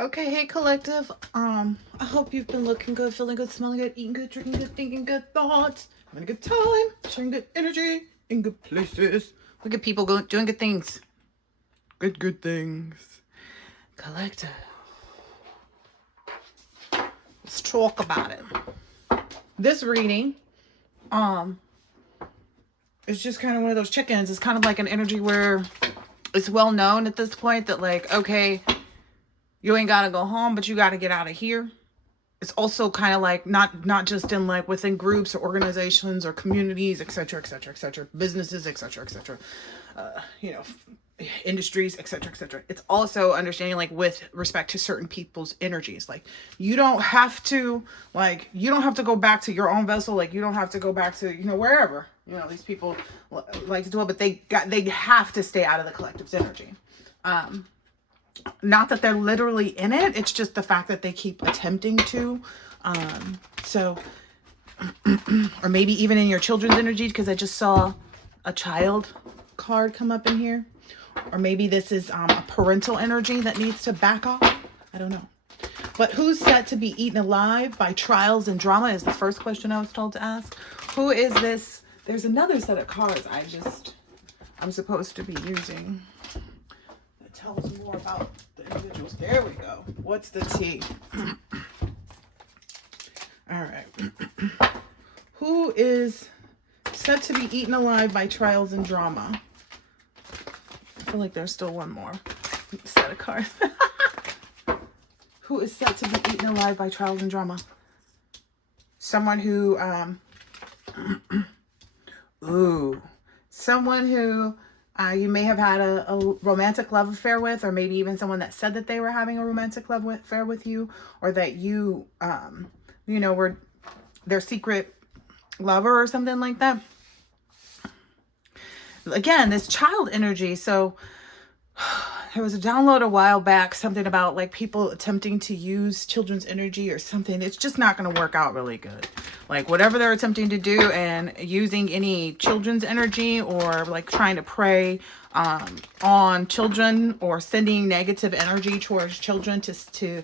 Okay, hey collective. I hope you've been looking good, feeling good, smelling good, eating good, drinking good, thinking good thoughts, having a good time, sharing good energy in good places. Look at people doing good things. Good things. Collective. Let's talk about it. This reading, um, is just kind of one of those chickens. It's kind of like an energy where it's well known at this point that like, okay, you ain't gotta go home, but you gotta get out of here. It's also kind of like not just in like within groups or organizations or communities, etc., etc., etc., businesses, etc., etc., you know, industries, etc., etc. It's also understanding like with respect to certain people's energies. Like you don't have to go back to your own vessel. Like you don't have to go back to wherever these people like to dwell, but they have to stay out of the collective's energy. Not that they're literally in it, it's just the fact that they keep attempting to. So or maybe even in your children's energy, because I just saw a child card come up in here. Or maybe this is a parental energy that needs to back off. I don't know. But who's set to be eaten alive by trials and drama is the first question I was told to ask. Who is this? There's another set of cards I'm supposed to be using. Tell us more about the individuals. There we go. What's the tea? All right. Who is set to be eaten alive by trials and drama? I feel like there's still one more set of cards. Who is set to be eaten alive by trials and drama? Someone who, someone who you may have had a romantic love affair with, or maybe even someone that said that they were having a romantic love affair with you, or that you, were their secret lover or something like that. Again, this child energy. So there was a download a while back, something about like people attempting to use children's energy or something. It's just not going to work out really good. Like whatever they're attempting to do and using any children's energy or like trying to prey on children or sending negative energy towards children to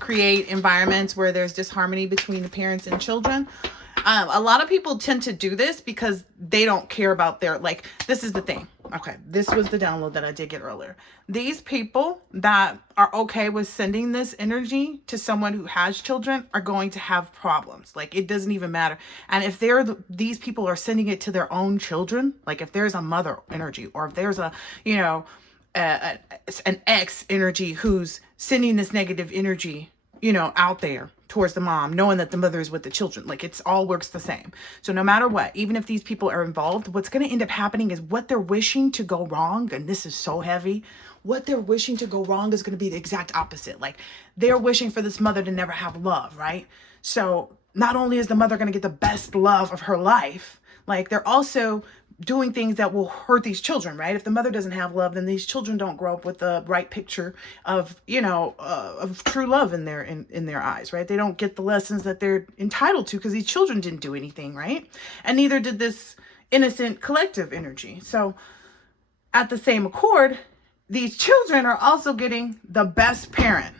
create environments where there's disharmony between the parents and children. A lot of people tend to do this because they don't care about this is the thing. Okay, this was the download that I did get earlier. These people that are okay with sending this energy to someone who has children are going to have problems. Like it doesn't even matter. And if these people are sending it to their own children, like if there's a mother energy or if there's an ex energy who's sending this negative energy, out there towards the mom, knowing that the mother is with the children. Like it's all works the same. So no matter what, even if these people are involved, what's going to end up happening is what they're wishing to go wrong. And this is so heavy. What they're wishing to go wrong is going to be the exact opposite. Like they're wishing for this mother to never have love, right? So not only is the mother going to get the best love of her life, like they're also doing things that will hurt these children, right? If the mother doesn't have love, then these children don't grow up with the right picture of, of true love in their eyes, right? They don't get the lessons that they're entitled to because these children didn't do anything, right? And neither did this innocent collective energy. So at the same accord, these children are also getting the best parent.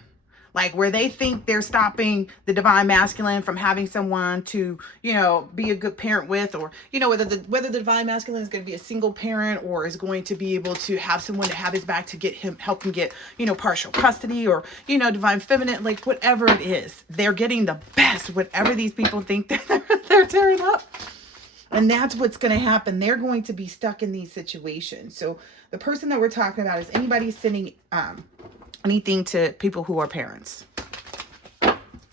Like where they think they're stopping the divine masculine from having someone to, be a good parent with, or, whether the divine masculine is going to be a single parent or is going to be able to have someone to have his back to help him get, partial custody or, divine feminine, like whatever it is, they're getting the best, whatever these people think they're tearing up. And that's what's going to happen. They're going to be stuck in these situations. So the person that we're talking about is anybody sending, anything to people who are parents,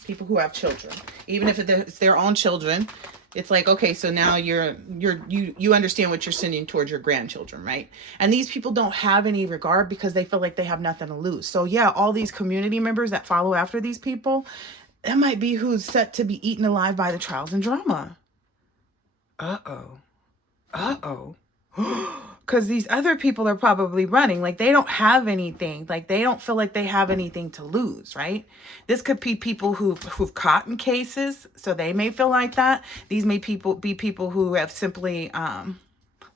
people who have children, even if it's their own children. It's like, okay, so now you understand what you're sending towards your grandchildren, right? And these people don't have any regard because they feel like they have nothing to lose. So yeah, all these community members that follow after these people, that might be who's set to be eaten alive by the trials and drama. Because these other people are probably running. Like they don't have anything. Like they don't feel like they have anything to lose, right? This could be people who've caught in cases, so they may feel like that. These may be people who have simply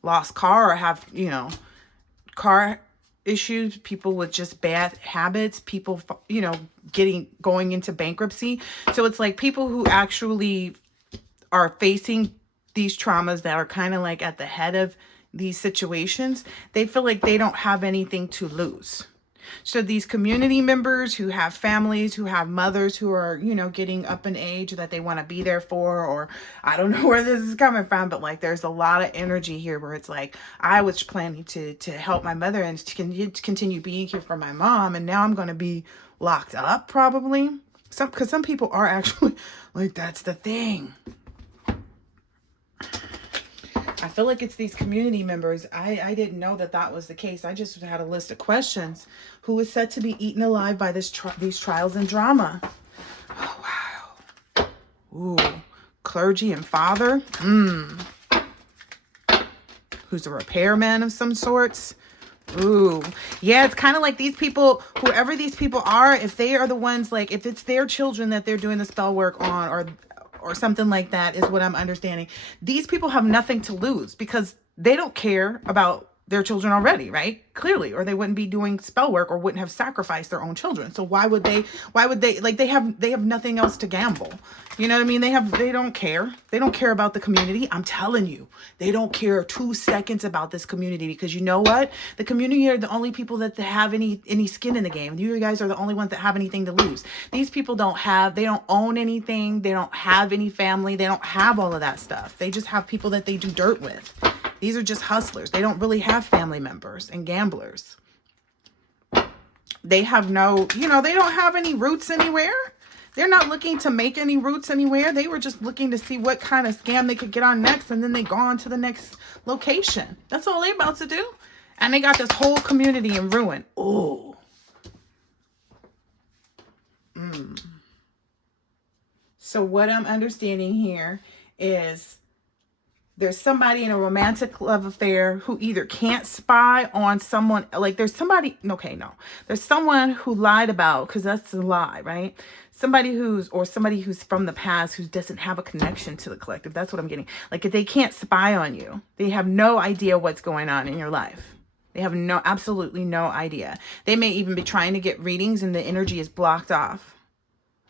lost car or have, car issues, people with just bad habits, people, you know, going into bankruptcy. So it's like people who actually are facing these traumas that are kind of like at the head of these situations, they feel like they don't have anything to lose. So these community members who have families, who have mothers who are, you know, getting up in age that they want to be there for, or I don't know where this is coming from, but like there's a lot of energy here where it's like, I was planning to help my mother and to continue being here for my mom, and now I'm going to be locked up probably. Because some people are actually like, that's the thing. I feel like it's these community members. I didn't know that that was the case. I just had a list of questions. Who is said to be eaten alive by these trials and drama? Oh, wow. Ooh, clergy and father. Who's a repairman of some sorts. Ooh, yeah, it's kind of like these people, whoever these people are, if they are the ones, like, if it's their children that they're doing the spell work on, or something like that is what I'm understanding. These people have nothing to lose because they don't care about their children already, right? Clearly, or they wouldn't be doing spell work or wouldn't have sacrificed their own children. So why would they, like, they have nothing else to gamble. You know what I mean? They don't care. They don't care about the community. I'm telling you, they don't care 2 seconds about this community, because you know what? The community are the only people that have any skin in the game. You guys are the only ones that have anything to lose. These people they don't own anything. They don't have any family. They don't have all of that stuff. They just have people that they do dirt with. These are just hustlers. They don't really have family members and gamblers. They have no, they don't have any roots anywhere. They're not looking to make any roots anywhere. They were just looking to see what kind of scam they could get on next, and then they go on to the next location. That's all they about to do. And they got this whole community in ruin. Ooh. So what I'm understanding here is there's somebody in a romantic love affair who either can't spy on someone, like there's somebody, okay, no. There's someone who lied about, because that's a lie, right? Somebody who's from the past who doesn't have a connection to the collective. That's what I'm getting. Like, if they can't spy on you, they have no idea what's going on in your life. They have absolutely no idea. They may even be trying to get readings and the energy is blocked off.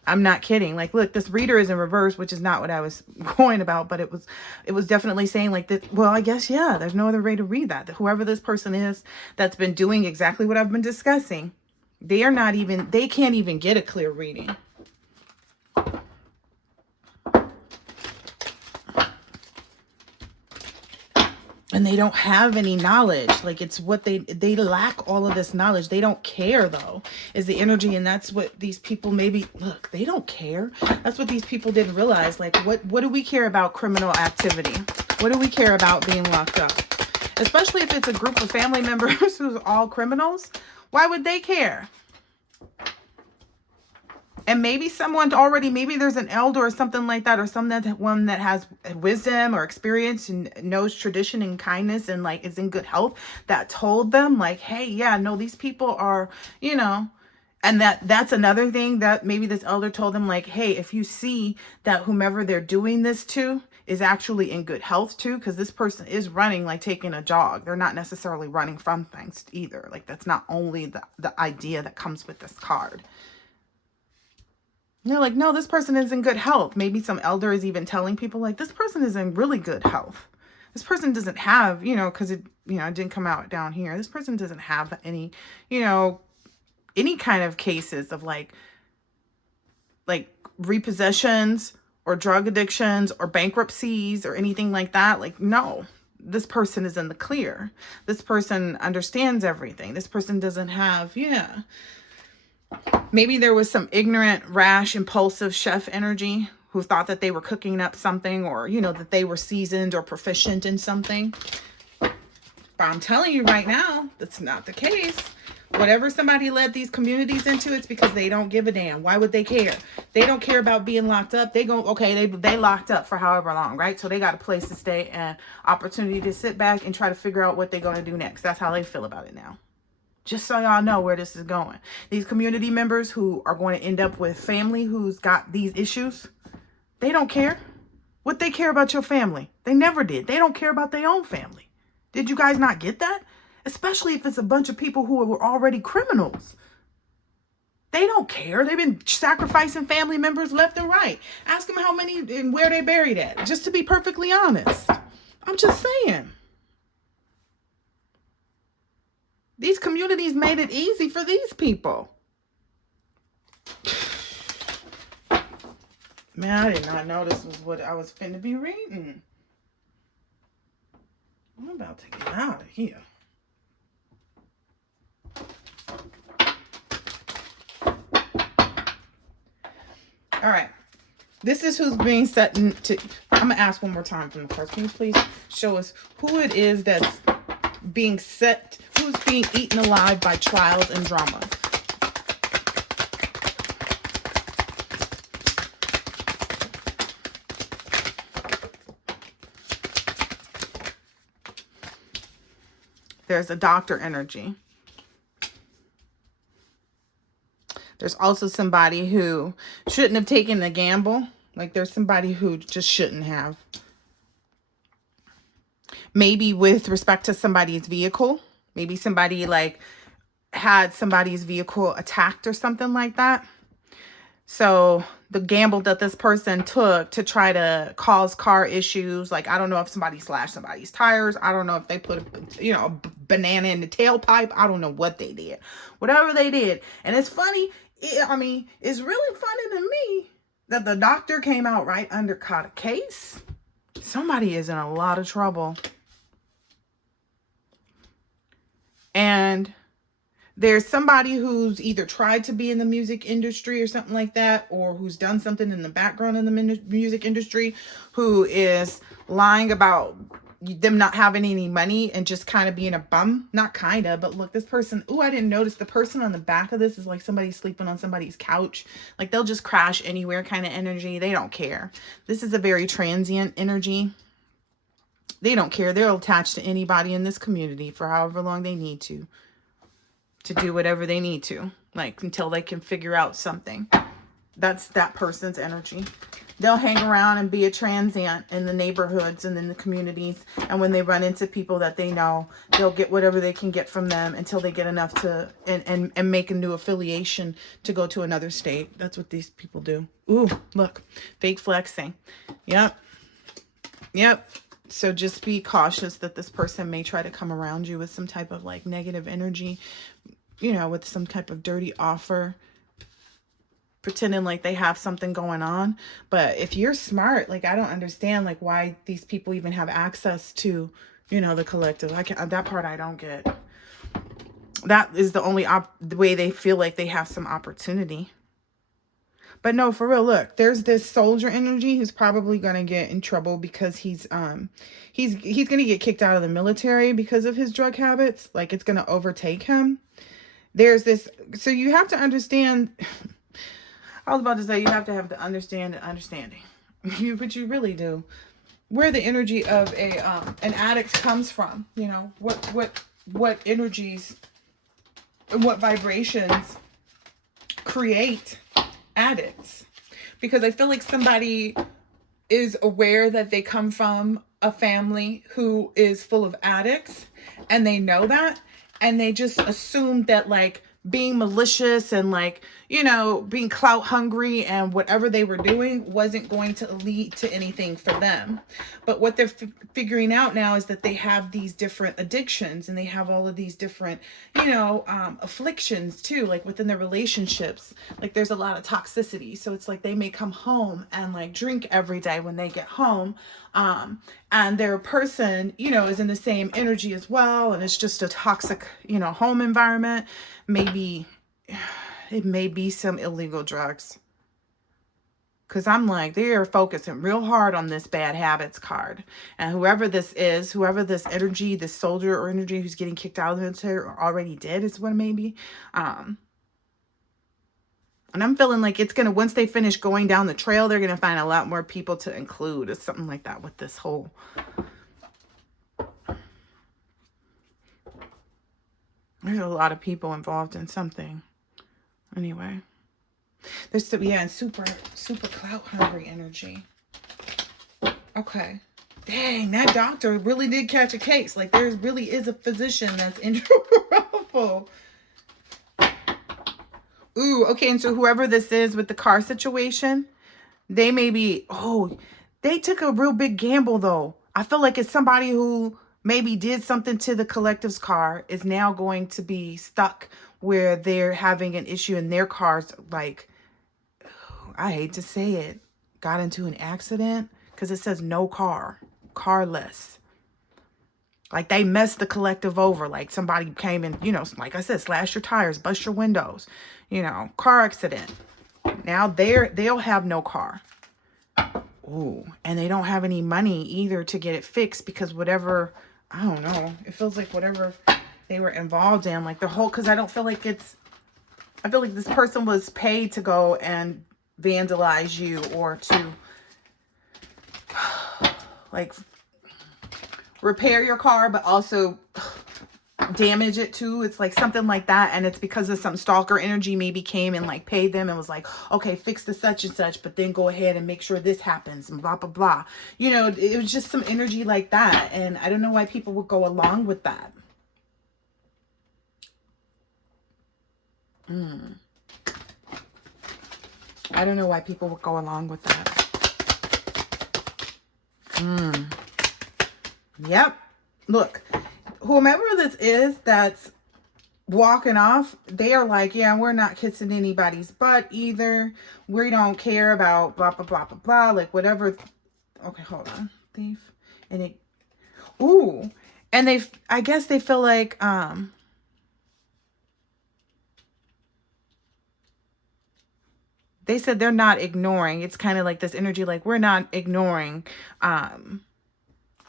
I'm not kidding. Like, look, this reader is in reverse, which is not what I was going about, but it was definitely saying like that. Well, I guess, yeah, there's no other way to read that. Whoever this person is that's been doing exactly what I've been discussing, they can't even get a clear reading. And they don't have any knowledge. Like, it's what they lack all of this knowledge. They don't care, though, is the energy. And that's what these people look, they don't care. That's what these people didn't realize. Like, what do we care about criminal activity? What do we care about being locked up? Especially if it's a group of family members who's all criminals. Why would they care? And maybe maybe there's an elder or something like that, or one that has wisdom or experience and knows tradition and kindness and like is in good health, that told them like, hey, yeah, no, these people are, and that's another thing that maybe this elder told them, like, hey, if you see that whomever they're doing this to is actually in good health too, because this person is running, like taking a jog. They're not necessarily running from things either. Like, that's not only the idea that comes with this card. They're like, no, this person is in good health. Maybe some elder is even telling people like, this person is in really good health. This person doesn't have, because it didn't come out down here. This person doesn't have any, any kind of cases of like repossessions or drug addictions or bankruptcies or anything like that. Like, no, this person is in the clear. This person understands everything. This person doesn't have, maybe there was some ignorant, rash, impulsive chef energy who thought that they were cooking up something, or, that they were seasoned or proficient in something. But I'm telling you right now, that's not the case. Whatever somebody led these communities into, it's because they don't give a damn. Why would they care? They don't care about being locked up. They locked up for however long, right? So they got a place to stay and opportunity to sit back and try to figure out what they're going to do next. That's how they feel about it now. Just so y'all know where this is going. These community members who are going to end up with family who's got these issues, they don't care. What they care about your family? They never did. They don't care about their own family. Did you guys not get that? especially if it's a bunch of people who were already criminals. They don't care. They've been sacrificing family members left and right. Ask them how many and where they buried at, just to be perfectly honest. I'm just saying. These communities made it easy for these people. Man, I did not know this was what I was finna be reading. I'm about to get out of here. All right. This is who's being set into... I'm going to ask one more time from the first. Can you please show us who it is that's being set... Who's being eaten alive by trials and drama? There's a doctor energy. There's also somebody who shouldn't have taken the gamble. Like there's somebody who just shouldn't have. Maybe with respect to somebody's vehicle. Maybe somebody like had somebody's vehicle attacked or something like that. So the gamble that this person took to try to cause car issues, like I don't know if somebody slashed somebody's tires. I don't know if they put a banana in the tailpipe. I don't know what they did. Whatever they did. And it's funny. It's really funny to me that the doctor came out right under caught a case. Somebody is in a lot of trouble. And there's somebody who's either tried to be in the music industry or something like that, or who's done something in the background in the music industry, who is lying about them not having any money and just kind of being a bum. Not kind of, but look, this person, oh, I didn't notice the person on the back of this is like somebody sleeping on somebody's couch. Like they'll just crash anywhere kind of energy. They don't care. This is a very transient energy. They don't care. They're attached to anybody in this community for however long they need to do whatever they need to, like until they can figure out something. That's that person's energy. They'll hang around and be a transient in the neighborhoods and in the communities. And when they run into people that they know, they'll get whatever they can get from them until they get enough to and make a new affiliation to go to another state. That's what these people do. Ooh, look, fake flexing. Yep. So just be cautious that this person may try to come around you with some type of like negative energy, with some type of dirty offer, pretending like they have something going on. But if you're smart, like I don't understand like why these people even have access to, the collective. That part I don't get. That is the only the way they feel like they have some opportunity. But no, for real, look, there's this soldier energy who's probably going to get in trouble because he's going to get kicked out of the military because of his drug habits. Like it's going to overtake him. There's this, so you have to understand, I was about to say you have to have the understanding, but you really do, where the energy of an addict comes from, what energies and what vibrations create addicts. Because I feel like somebody is aware that they come from a family who is full of addicts, and they know that, and they just assume that like being malicious and like, being clout hungry and whatever they were doing wasn't going to lead to anything for them. But what they're figuring out now is that they have these different addictions and they have all of these different, afflictions too, like within their relationships. Like there's a lot of toxicity. So it's like they may come home and like drink every day when they get home. And their person, is in the same energy as well. And it's just a toxic, home environment. Maybe it may be some illegal drugs. Because I'm like, they are focusing real hard on this bad habits card. And whoever this is, whoever this energy, this soldier or energy who's getting kicked out of the military or already dead is what it may be. And I'm feeling like it's going to, once they finish going down the trail, they're going to find a lot more people to include or something like that with this whole. There's a lot of people involved in something. Anyway. There's, and super clout hungry energy. Okay. Dang, that doctor really did catch a case. Like, there really is a physician that's in trouble. Ooh, okay, and so whoever this is with the car situation, they may be, oh, they took a real big gamble, though. I feel like it's somebody who maybe did something to the collective's car is now going to be stuck where they're having an issue in their cars. Like, I hate to say it, got into an accident because it says no car, carless. Like, they messed the collective over. Like, somebody came and, you know, like I said, slash your tires, bust your windows, you know, car accident. Now they'll have no car. Ooh, and they don't have any money either to get it fixed because whatever, I don't know, it feels like whatever they were involved in, like the whole, because I feel like this person was paid to go and vandalize you or to like repair your car, but also damage it too. It's like something like that, and it's because of some stalker energy maybe came and like paid them and was like, okay, fix the such and such, but then go ahead and make sure this happens and blah blah blah. You know, it was just some energy like that, and I don't know why people would go along with that. I don't know why people would go along with that. Yep. Look, whomever this is that's walking off, they are like, yeah, we're not kissing anybody's butt either. We don't care about blah, blah, blah, blah, blah. Like, whatever. Okay, hold on. Thief. And it, ooh. And I guess they feel like, they said they're not ignoring. It's kind of like this energy, like we're not ignoring,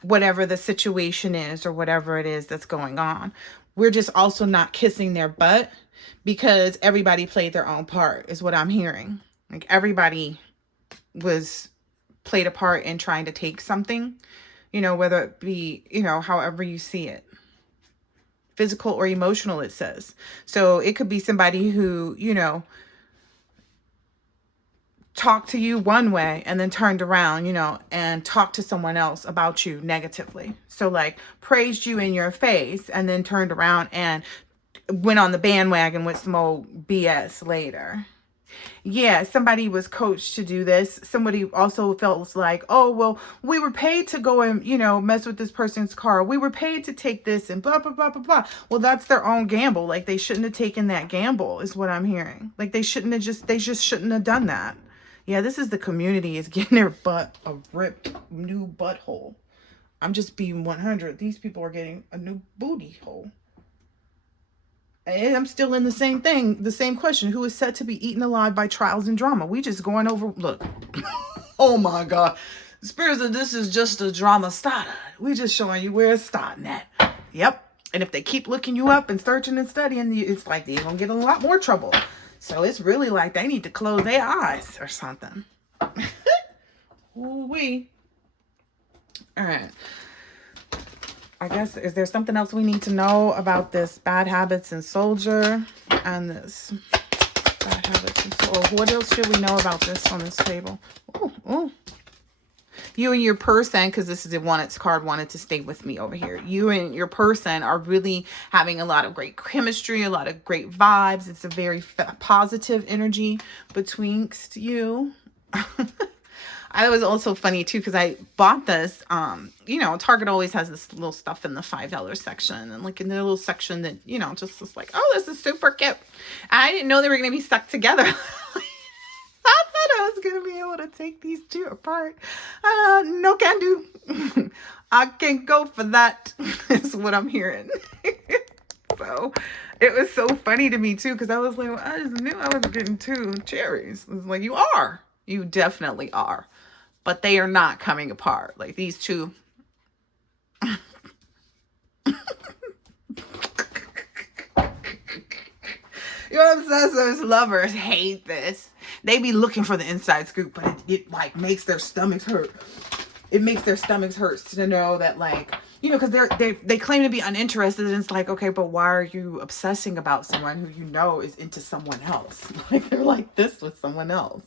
whatever the situation is or whatever it is that's going on. We're just also not kissing their butt because everybody played their own part is what I'm hearing. Like, everybody played a part in trying to take something, you know, whether it be, you know, however you see it, physical or emotional, it says. So it could be somebody who, you know, talked to you one way and then turned around, you know, and talked to someone else about you negatively. So like praised you in your face and then turned around and went on the bandwagon with some old BS later. Yeah, somebody was coached to do this. Somebody also felt like, oh, well, we were paid to go and, you know, mess with this person's car. We were paid to take this and blah, blah, blah, blah, blah. Well, that's their own gamble. Like, they shouldn't have taken that gamble is what I'm hearing. Like, they just shouldn't have done that. Yeah, this is the community is getting their butt a ripped new butthole. I'm just being 100. These people are getting a new booty hole. And I'm still in the same thing, the same question. Who is said to be eaten alive by trials and drama? We just going over, look. Oh my God. Spirits of this is just a drama starter. We just showing you where it's starting at. Yep. And if they keep looking you up and searching and studying, it's like they're going to get in a lot more trouble. So it's really like they need to close their eyes or something. Ooh-wee. All right. I guess, is there something else we need to know about this bad habits and soldier and this bad habits and soldier? What else should we know about this on this table? Oh. You and your person, because this is its card wanted to stay with me over here. You and your person are really having a lot of great chemistry, a lot of great vibes. It's a very positive energy betwixt you. I was also funny too because I bought this. You know, Target always has this little stuff in the $5 section, and like in the little section that, you know, just like, oh, this is super cute. I didn't know they were going to be stuck together. I thought I was going to be able to take these two apart. No can do. I can't go for that, is what I'm hearing. So it was so funny to me too, because I was like, well, I just knew I was getting two cherries. It was like, you are. You definitely are. But they are not coming apart. Like these two. Your obsessors, lovers hate this. They be looking for the inside scoop, but it like makes their stomachs hurt. It makes their stomachs hurt to know that, like, you know, because they claim to be uninterested, and it's like, okay, but why are you obsessing about someone who you know is into someone else? Like, they're like this with someone else.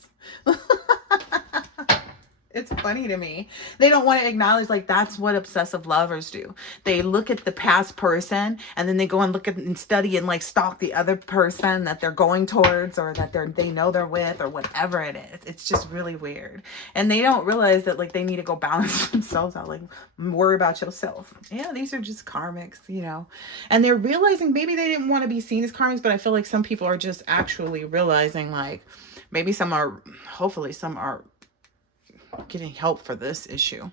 It's funny to me. They don't want to acknowledge, like, that's what obsessive lovers do. They look at the past person and then they go and look at and study and like stalk the other person that they're going towards or that they know they're with or whatever it is. It's just really weird. And they don't realize that like they need to go balance themselves out, like worry about yourself. Yeah, these are just karmics, you know. And they're realizing maybe they didn't want to be seen as karmics, but I feel like some people are just actually realizing like maybe some are, hopefully some are getting help for this issue.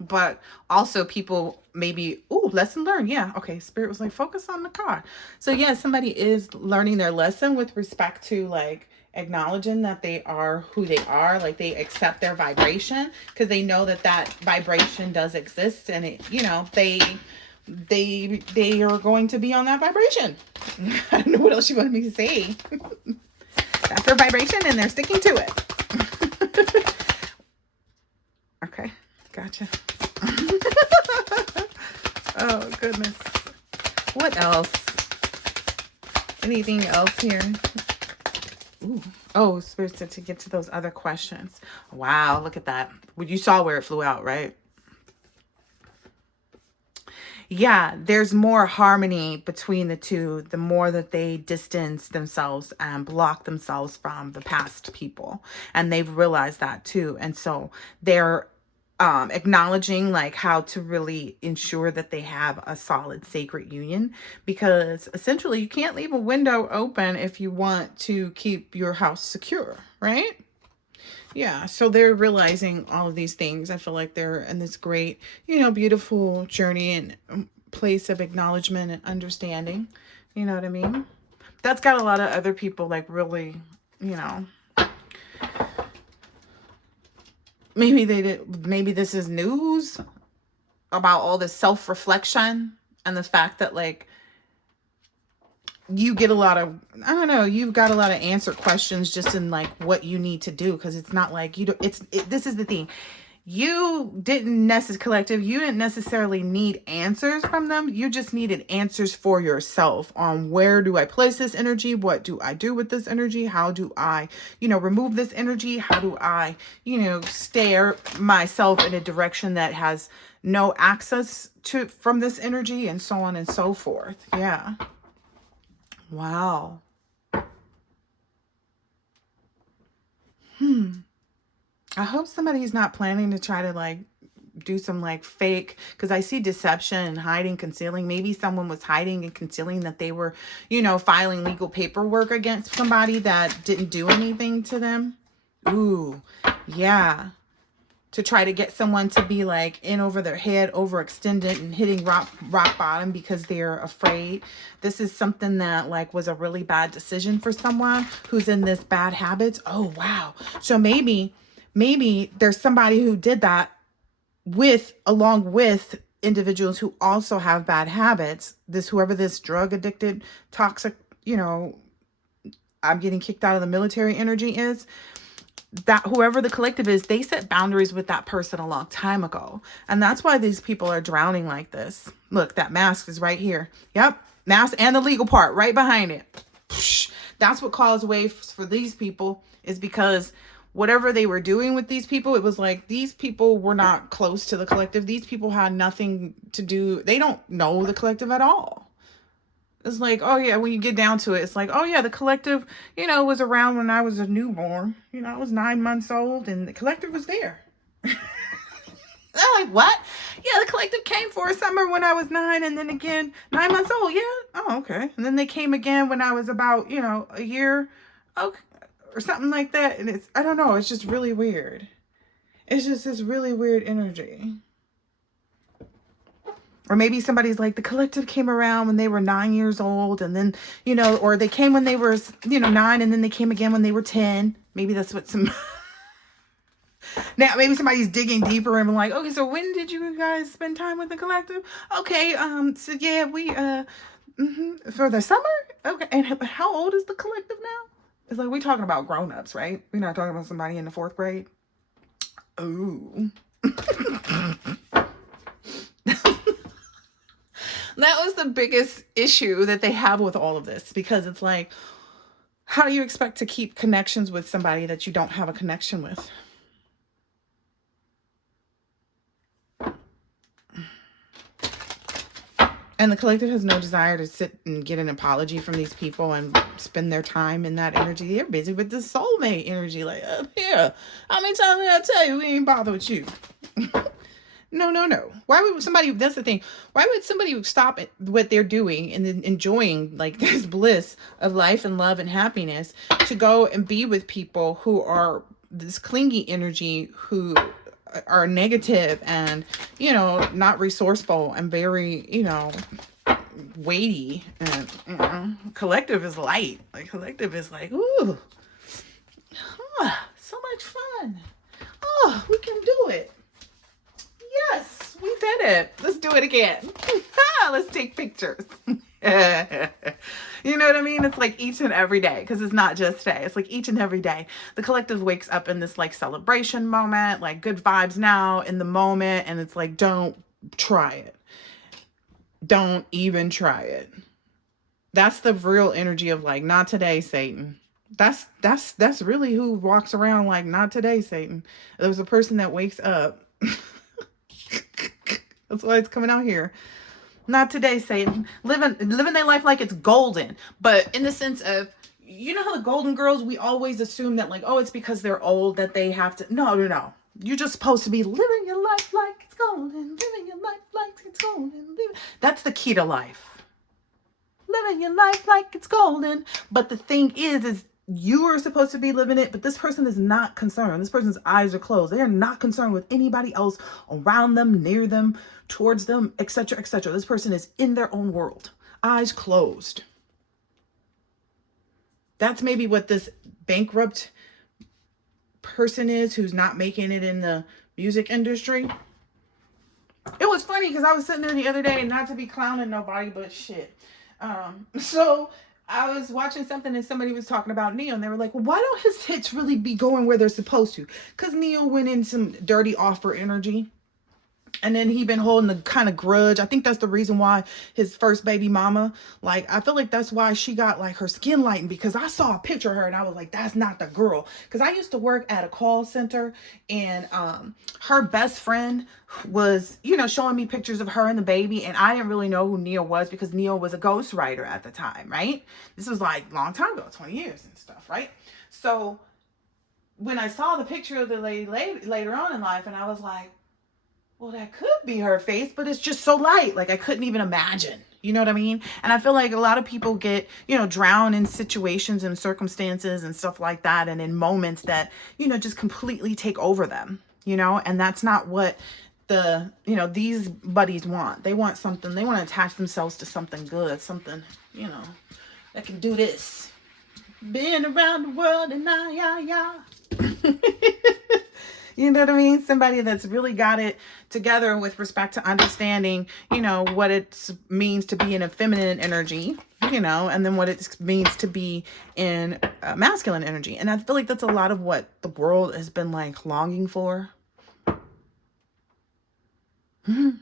But also people maybe, ooh, lesson learned. Yeah. Okay. Spirit was like, focus on the car. So yeah, somebody is learning their lesson with respect to like acknowledging that they are who they are. Like they accept their vibration because they know that that vibration does exist. And it, you know, they are going to be on that vibration. I don't know what else you want me to say. That's their vibration and they're sticking to it. Okay, gotcha. Oh, goodness. What else? Anything else here? Ooh. Oh, Spirit said to get to those other questions. Wow, look at that. You saw where it flew out, right? Yeah, there's more harmony between the two, the more that they distance themselves and block themselves from the past people. And they've realized that too. And so they're acknowledging like how to really ensure that they have a solid sacred union, because essentially you can't leave a window open if you want to keep your house secure, right? Yeah, so they're realizing all of these things. I feel like they're in this great, you know, beautiful journey and place of acknowledgement and understanding. You know what I mean? That's got a lot of other people like really, you know, maybe they did, maybe this is news about all this self-reflection and the fact that like you get a lot of, I don't know, you've got a lot of answered questions just in like what you need to do. Cause it's not like you don't, this is the thing. You didn't you didn't necessarily need answers from them. You just needed answers for yourself on where do I place this energy? What do I do with this energy? How do I, you know, remove this energy? How do I, you know, steer myself in a direction that has no access to from this energy and so on and so forth. Yeah. Wow. I hope somebody's not planning to try to like do some like fake, because I see deception and hiding, concealing. Maybe someone was hiding and concealing that they were, you know, filing legal paperwork against somebody that didn't do anything to them. Ooh, yeah. To try to get someone to be like in over their head, overextended and hitting rock bottom because they're afraid. This is something that like was a really bad decision for someone who's in this bad habits. Oh, wow. So maybe there's somebody who did that along with individuals who also have bad habits. Whoever this drug addicted, toxic, you know, I'm getting kicked out of the military energy is, that whoever the collective is, they set boundaries with that person a long time ago. And that's why these people are drowning like this. Look, that mask is right here. Yep. Mask and the legal part right behind it. That's what caused waves for these people, is because whatever they were doing with these people, it was like these people were not close to the collective. These people had nothing to do. They don't know the collective at all. It's like, oh yeah, when you get down to it, it's like, oh yeah, the collective, you know, was around when I was a newborn. You know, I was 9 months old and the collective was there. They're like, what? Yeah, the collective came for a summer when I was 9 and then again 9 months old. Yeah. Oh, okay. And then they came again when I was about, you know, a year, okay, or something like that. And it's, I don't know, it's just really weird. It's just this really weird energy. Or maybe somebody's like, the collective came around when they were 9 years old and then, you know, or they came when they were, you know, 9 and then they came again when they were 10. Maybe that's what some, now maybe somebody's digging deeper and like, okay, so when did you guys spend time with the collective? Okay, so yeah, we, for the summer? Okay, and how old is the collective now? It's like, we're talking about grown-ups, right? We're not talking about somebody in the 4th grade. Ooh. That was the biggest issue that they have with all of this, because it's like, how do you expect to keep connections with somebody that you don't have a connection with? And the collective has no desire to sit and get an apology from these people and spend their time in that energy. They're busy with the soulmate energy. Like, up here, how many times did I tell you we ain't bother with you? No, no, no. Why would somebody, that's the thing. Why would somebody stop what they're doing and then enjoying like this bliss of life and love and happiness to go and be with people who are this clingy energy, who are negative and, you know, not resourceful and very, you know, weighty. And, you know, collective is light. Like, collective is like, ooh, so much fun. Oh, we can do it. Yes, we did it. Let's do it again. Let's take pictures. You know what I mean? It's like each and every day, because it's not just today. It's like each and every day. The collective wakes up in this like celebration moment, like good vibes now in the moment. And it's like, don't try it. Don't even try it. That's the real energy of like, not today, Satan. That's really who walks around like, not today, Satan. There's a person that wakes up. That's why it's coming out here. Not today, Satan. Living their life like it's golden. But in the sense of, you know how the Golden Girls, we always assume that like, oh, it's because they're old that they have to. No, no, no. You're just supposed to be living your life like it's golden. Living your life like it's golden. That's the key to life. Living your life like it's golden. But the thing is you are supposed to be living it, but this person is not concerned. This person's eyes are closed. They are not concerned with anybody else around them, near them, towards them, etc., etc. This person is in their own world, eyes closed. That's maybe what this bankrupt person is who's not making it in the music industry. It was funny because I was sitting there the other day, not to be clowning nobody, but shit. So I was watching something and somebody was talking about Neo and they were like, well, why don't his hits really be going where they're supposed to? Because Neo went in some dirty offer energy. And then he been holding a kind of grudge. I think that's the reason why his first baby mama, like, I feel like that's why she got like her skin lightened, because I saw a picture of her and I was like, that's not the girl. Because I used to work at a call center and her best friend was, you know, showing me pictures of her and the baby. And I didn't really know who Neo was because Neo was a ghostwriter at the time, right? This was like a long time ago, 20 years and stuff, right? So when I saw the picture of the lady later on in life, and I was like, well, that could be her face, but it's just so light. Like, I couldn't even imagine. You know what I mean? And I feel like a lot of people get, you know, drowned in situations and circumstances and stuff like that. And in moments that, you know, just completely take over them, you know, and that's not what the, you know, these buddies want. They want something. They want to attach themselves to something good, something, you know, that can do this. Been around the world and now, yeah. You know what I mean? Somebody that's really got it together with respect to understanding, you know, what it means to be in a feminine energy, you know, and then what it means to be in a masculine energy. And I feel like that's a lot of what the world has been like longing for. Because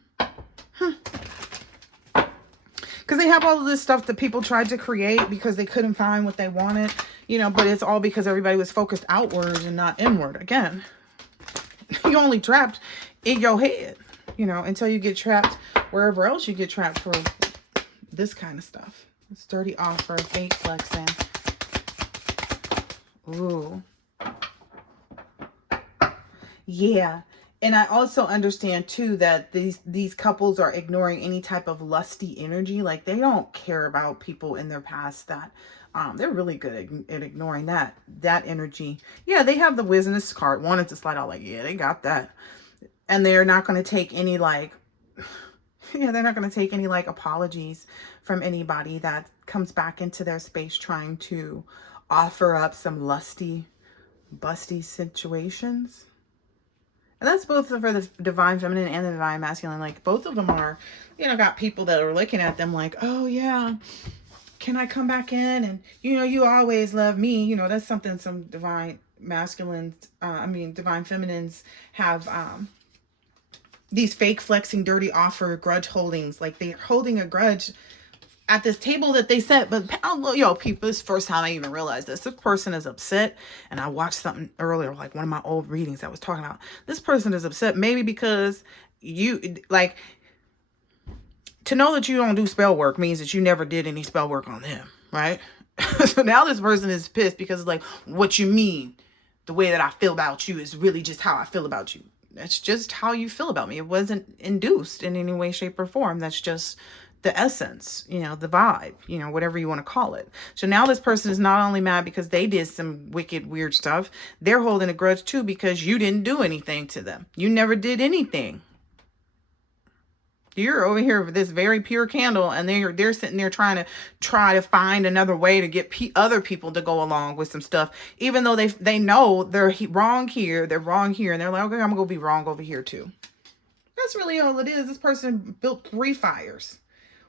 they have all of this stuff that people tried to create because they couldn't find what they wanted, you know, but it's all because everybody was focused outward and not inward. Again, you only trapped in your head, you know, until you get trapped wherever else you get trapped for this kind of stuff. It's dirty offer, fake flexing. Ooh. Yeah. And I also understand too that these couples are ignoring any type of lusty energy. Like, they don't care about people in their past that they're really good at ignoring that energy. Yeah, they have the wisdom card. Wanted to slide out like, yeah, they got that. And they're not going to take any like, yeah, they're not going to take any like apologies from anybody that comes back into their space trying to offer up some lusty, busty situations. And that's both for the divine feminine and the divine masculine. Like, both of them are, you know, got people that are looking at them like, oh yeah, can I come back in? And, you know, you always love me. You know, that's something some divine masculines, divine feminines have, these fake flexing, dirty offer, grudge holdings. Like, they're holding a grudge at this table that they set. But, yo, people, this is the first time I even realized this. This person is upset. And I watched something earlier, like one of my old readings that was talking about, this person is upset maybe because you, like, To know that you don't do spell work means that you never did any spell work on them, right? So now this person is pissed because it's like, what you mean? The way that I feel about you is really just how I feel about you. That's just how you feel about me. It wasn't induced in any way, shape, or form. That's just the essence, you know, the vibe, you know, whatever you want to call it. So now this person is not only mad because they did some wicked, weird stuff. They're holding a grudge too because you didn't do anything to them. You never did anything. You're over here with this very pure candle, and they're sitting there trying to find another way to get other people to go along with some stuff, even though they know they're wrong here, and they're like, okay, I'm gonna go be wrong over here too. That's really all it is. This person built 3 fires,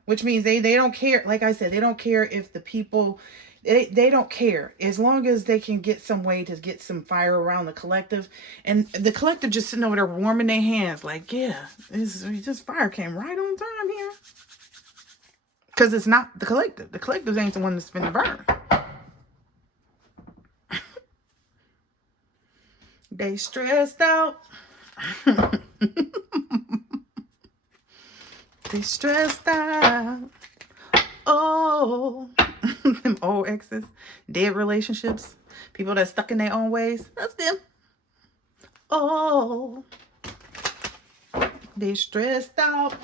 which means they don't care. Like I said, they don't care if the people. They don't care as long as they can get some way to get some fire around the collective, and the collective just sitting over there warming their hands like, yeah, this fire came right on time here, because it's not the collective. The collective ain't the one that's finna burn. They stressed out. They stressed out. Oh, them old exes, dead relationships, people that's stuck in their own ways. That's them. Oh, they stressed out.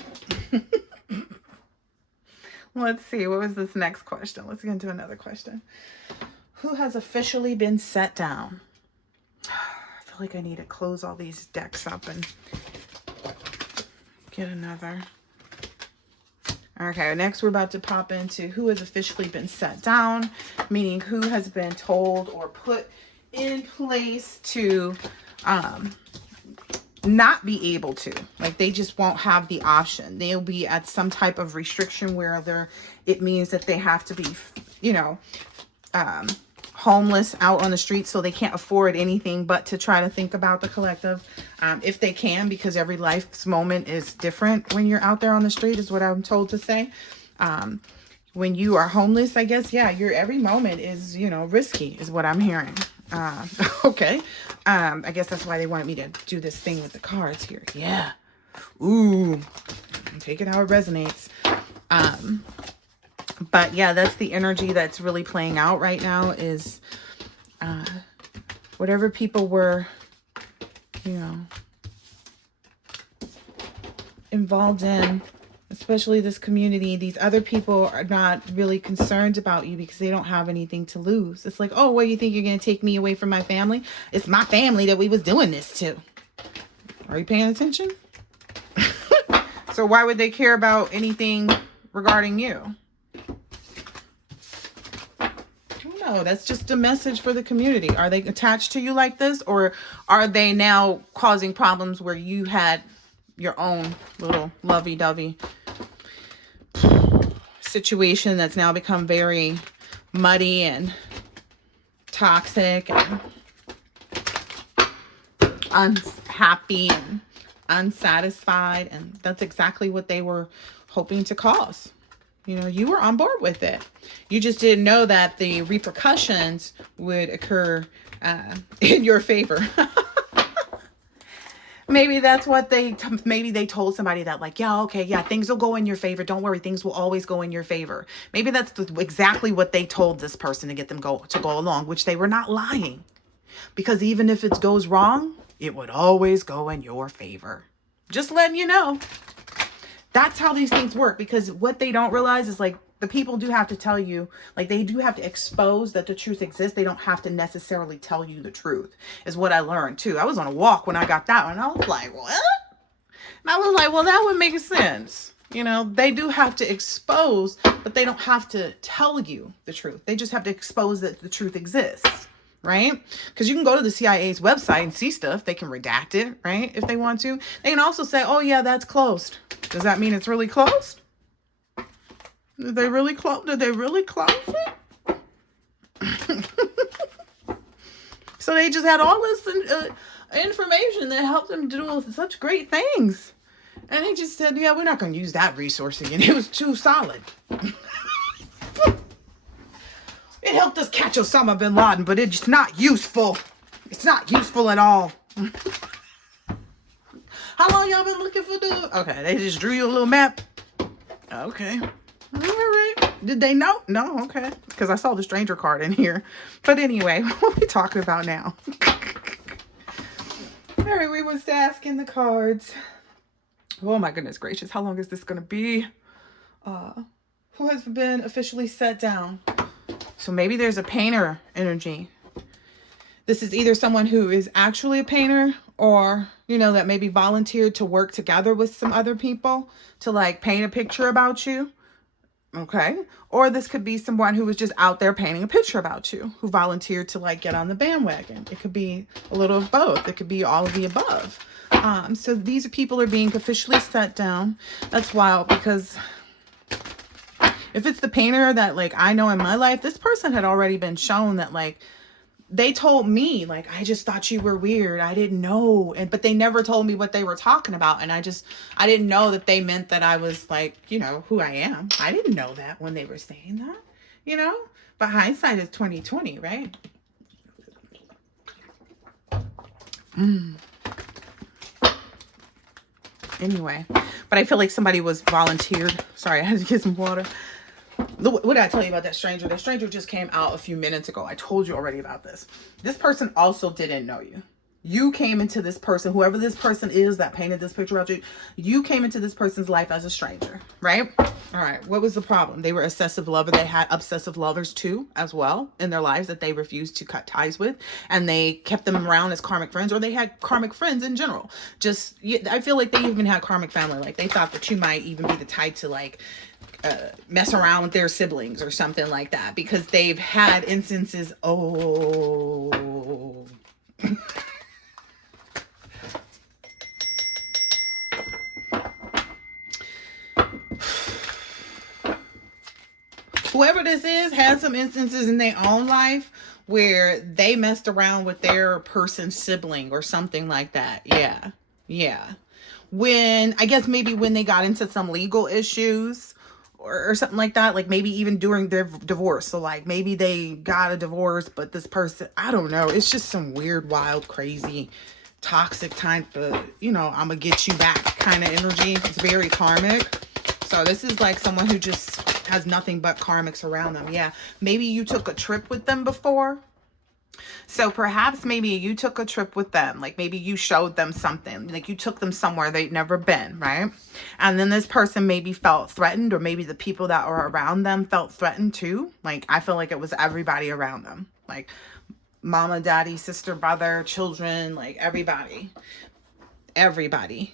Let's see. What was this next question? Let's get into another question. Who has officially been set down? I feel like I need to close all these decks up and get another. Okay, next we're about to pop into who has officially been set down, meaning who has been told or put in place to not be able to. Like, they just won't have the option. They'll be at some type of restriction where it means that they have to be, you know, homeless out on the streets, so they can't afford anything but to try to think about the collective, if they can, because every life's moment is different when you're out there on the street, is what I'm told to say. When you are homeless, I guess, yeah, your every moment is, you know, risky, is what I'm hearing. Okay. I guess that's why they wanted me to do this thing with the cards here. Yeah. Ooh, take it how it resonates. But yeah, that's the energy that's really playing out right now, is whatever people were, you know, involved in, especially this community, these other people are not really concerned about you because they don't have anything to lose. It's like, oh, what, you think you're going to take me away from my family? It's my family that we was doing this to. Are you paying attention? So why would they care about anything regarding you? No, that's just a message for the community. Are they attached to you like this, or are they now causing problems where you had your own little lovey-dovey situation that's now become very muddy and toxic and unhappy and unsatisfied? And that's exactly what they were hoping to cause. You know, you were on board with it. You just didn't know that the repercussions would occur in your favor. Maybe that's what maybe they told somebody that, like, yeah, okay, yeah, things will go in your favor. Don't worry, things will always go in your favor. Maybe that's exactly what they told this person to get them to go along, which they were not lying. Because even if it goes wrong, it would always go in your favor. Just letting you know. That's how these things work, because what they don't realize is, like, the people do have to tell you, like, they do have to expose that the truth exists. They don't have to necessarily tell you the truth, is what I learned too. I was on a walk when I got that one. I was like, what? And I was like, well, that would make sense. You know, they do have to expose, but they don't have to tell you the truth. They just have to expose that the truth exists. Right? Because you can go to the CIA's website and see stuff. They can redact it, right? If they want to. They can also say, oh, yeah, that's closed. Does that mean it's really closed? Did they really close it? So they just had all this information that helped them do such great things. And they just said, yeah, we're not going to use that resource again. It was too solid. It helped us catch Osama bin Laden, but it's not useful. It's not useful at all. How long y'all been looking for dude? Okay, they just drew you a little map. Okay. All right. Did they know? No. Okay. Because I saw the stranger card in here. But anyway, what are we talking about now? All right. We was asking the cards. Oh my goodness gracious. How long is this going to be? Who has been officially set down? So maybe there's a painter energy. This is either someone who is actually a painter or, you know, that maybe volunteered to work together with some other people to like paint a picture about you. Okay. Or this could be someone who was just out there painting a picture about you, who volunteered to like get on the bandwagon. It could be a little of both. It could be all of the above. So these people are being officially set down. That's wild because if it's the painter that like I know in my life, this person had already been shown that like they told me like I just thought you were weird. I didn't know. But they never told me what they were talking about. And I didn't know that they meant that I was like, you know, who I am. I didn't know that when they were saying that, you know? But hindsight is 2020, right? Anyway, but I feel like somebody was volunteered. Sorry, I had to get some water. What did I tell you about that stranger? The stranger just came out a few minutes ago. I told you already about this. This person also didn't know you. You came into this person, whoever this person is that painted this picture of you, you came into this person's life as a stranger, right? All right. What was the problem? They were obsessive lover. They had obsessive lovers too, as well, in their lives that they refused to cut ties with. And they kept them around as karmic friends, or they had karmic friends in general. Just, I feel like they even had karmic family. Like they thought that you might even be the type to like, mess around with their siblings or something like that, because they've had instances. Oh. Whoever this is had some instances in their own life where they messed around with their person's sibling or something like that. Yeah. Yeah. When, I guess maybe when they got into some legal issues or something like that, like maybe even during their divorce. So like maybe they got a divorce, but this person, I don't know. It's just some weird, wild, crazy, toxic type of, you know, I'm gonna get you back kind of energy. It's very karmic. So this is like someone who just has nothing but karmics around them. Yeah. Maybe you took a trip with them before. So perhaps maybe you took a trip with them. Like maybe you showed them something. Like you took them somewhere they'd never been, right? And then this person maybe felt threatened, or maybe the people that were around them felt threatened too. Like I feel like it was everybody around them. Like mama, daddy, sister, brother, children, like everybody. Everybody.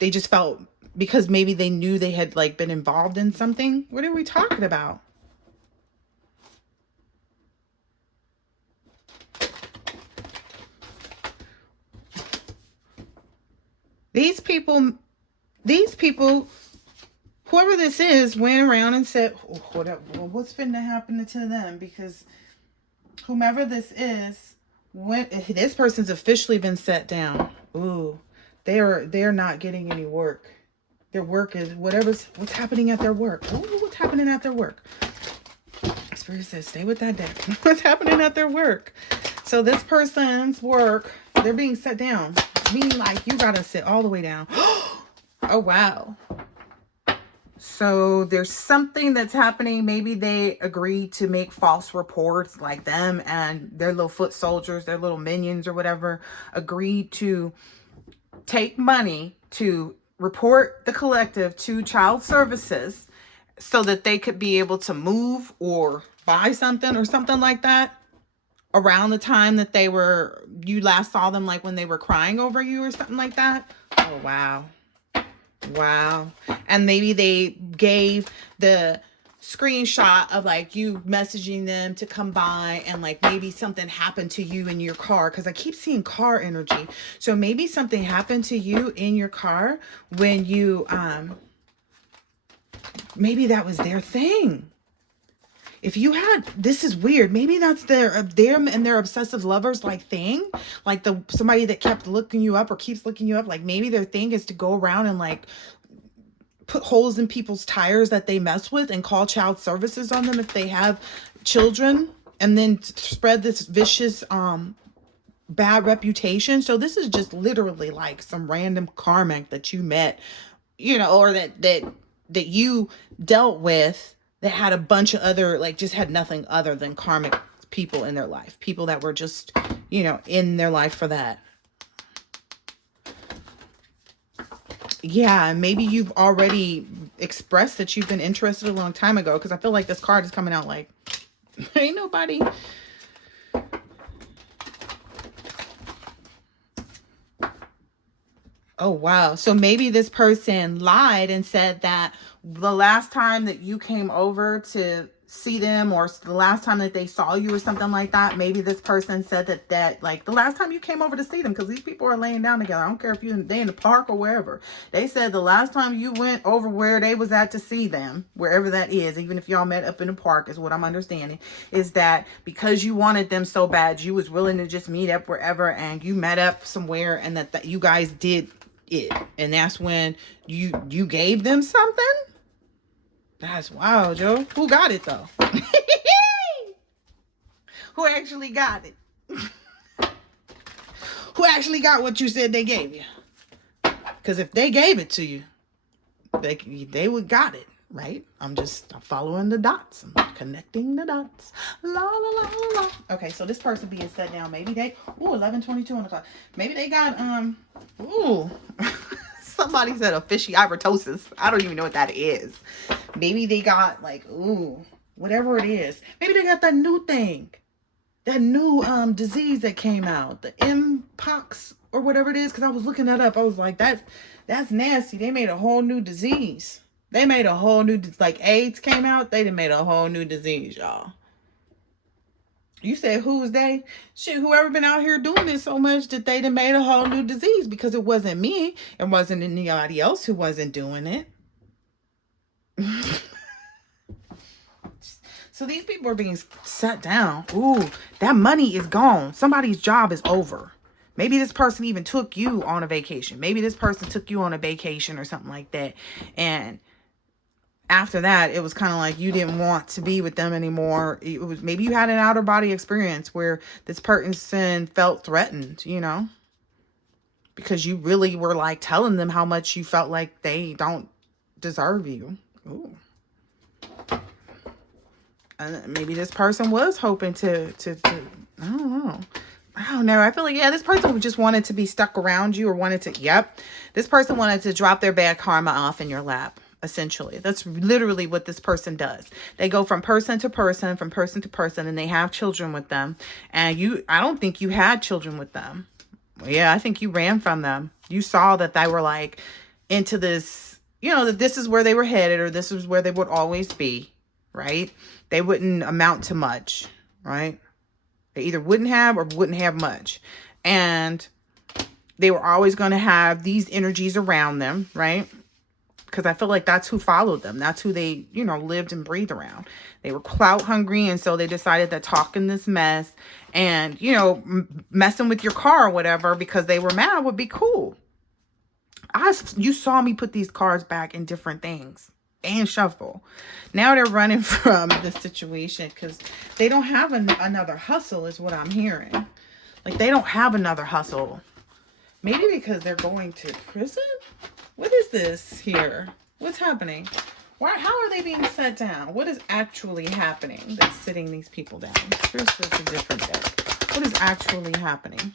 They just felt, because maybe they knew they had like been involved in something. What are we talking about? These people, whoever this is, went around and said, oh, what's finna happen to them? Because whomever this is, this person's officially been set down. Ooh, they're not getting any work. Their work is what's happening at their work. Ooh, what's happening at their work? Spirit says, stay with that deck. What's happening at their work? So this person's work, they're being set down. Meaning like you gotta sit all the way down. Oh, wow. So there's something that's happening. Maybe they agreed to make false reports, like them and their little foot soldiers, their little minions or whatever, agreed to take money to report the collective to child services so that they could be able to move or buy something or something like that around the time that you last saw them, like when they were crying over you or something like that. Oh, wow. Wow. And maybe they gave the screenshot of like you messaging them to come by, and like maybe something happened to you in your car, because I keep seeing car energy. So maybe something happened to you in your car when you maybe that was their thing. If you had, this is weird. Maybe that's them and their obsessive lovers like thing, like somebody that kept looking you up or keeps looking you up. Like maybe their thing is to go around and like put holes in people's tires that they mess with and call child services on them if they have children, and then spread this vicious bad reputation. So this is just literally like some random karmic that you met, you know, or that that you dealt with that had a bunch of other, like, just had nothing other than karmic people in their life. People that were just, you know, in their life for that. Yeah, maybe you've already expressed that you've been interested a long time ago, because I feel like this card is coming out like, ain't nobody. Oh, wow. So maybe this person lied and said that the last time that you came over to see them, or the last time that they saw you or something like that, maybe this person said that like the last time you came over to see them, because these people are laying down together. I don't care if they in the park or wherever. They said the last time you went over where they was at to see them, wherever that is, even if y'all met up in the park, is what I'm understanding, is that because you wanted them so bad, you was willing to just meet up wherever, and you met up somewhere, and that you guys did it, and that's when you gave them something. That's wild, Joe. Who got it though? Who actually got it? Who actually got what you said they gave you? Because if they gave it to you, they would got it, right? I'm following the dots. I'm connecting the dots. La la la la la. Okay, so this person being set down, maybe they 11:22 on the clock. Maybe they got somebody said a fishy ivertosis. I don't even know what that is. Maybe they got like, whatever it is. Maybe they got that new thing. That new disease that came out. The Mpox or whatever it is. Because I was looking that up. I was like, that's nasty. They made a whole new disease. They made a whole new, like AIDS came out. They done made a whole new disease, y'all. You said, who was they? Shit, whoever been out here doing this so much that they done made a whole new disease, because it wasn't me. It wasn't anybody else who wasn't doing it. So these people are being set down. Ooh, that money is gone. Somebody's job is over. Maybe this person even took you on a vacation. Maybe this person took you on a vacation or something like that. And after that, it was kind of like you didn't want to be with them anymore. It was, maybe you had an outer body experience where this person felt threatened, you know, because you really were like telling them how much you felt like they don't deserve you. Ooh. Maybe this person was hoping to I don't know. I feel like, yeah, this person just wanted to be stuck around you, or wanted to, this person wanted to drop their bad karma off in your lap. Essentially, that's literally what this person does. They go from person to person, and they have children with them. And I don't think you had children with them. Yeah, I think you ran from them. You saw that they were like into this, you know, that this is where they were headed, or this is where they would always be, right? They wouldn't amount to much, right? They either wouldn't have or wouldn't have much. And they were always going to have these energies around them, right? Because I feel like that's who followed them. That's who they, you know, lived and breathed around. They were clout hungry. And so they decided that talking this mess and, you know, messing with your car or whatever because they were mad would be cool. You saw me put these cards back in different things and shuffle. Now they're running from the situation because they don't have another hustle is what I'm hearing. Like they don't have another hustle. Maybe because they're going to prison? What is this here? What's happening? Why? How are they being set down? What is actually happening that's sitting these people down? Here's just a different deck. What is actually happening?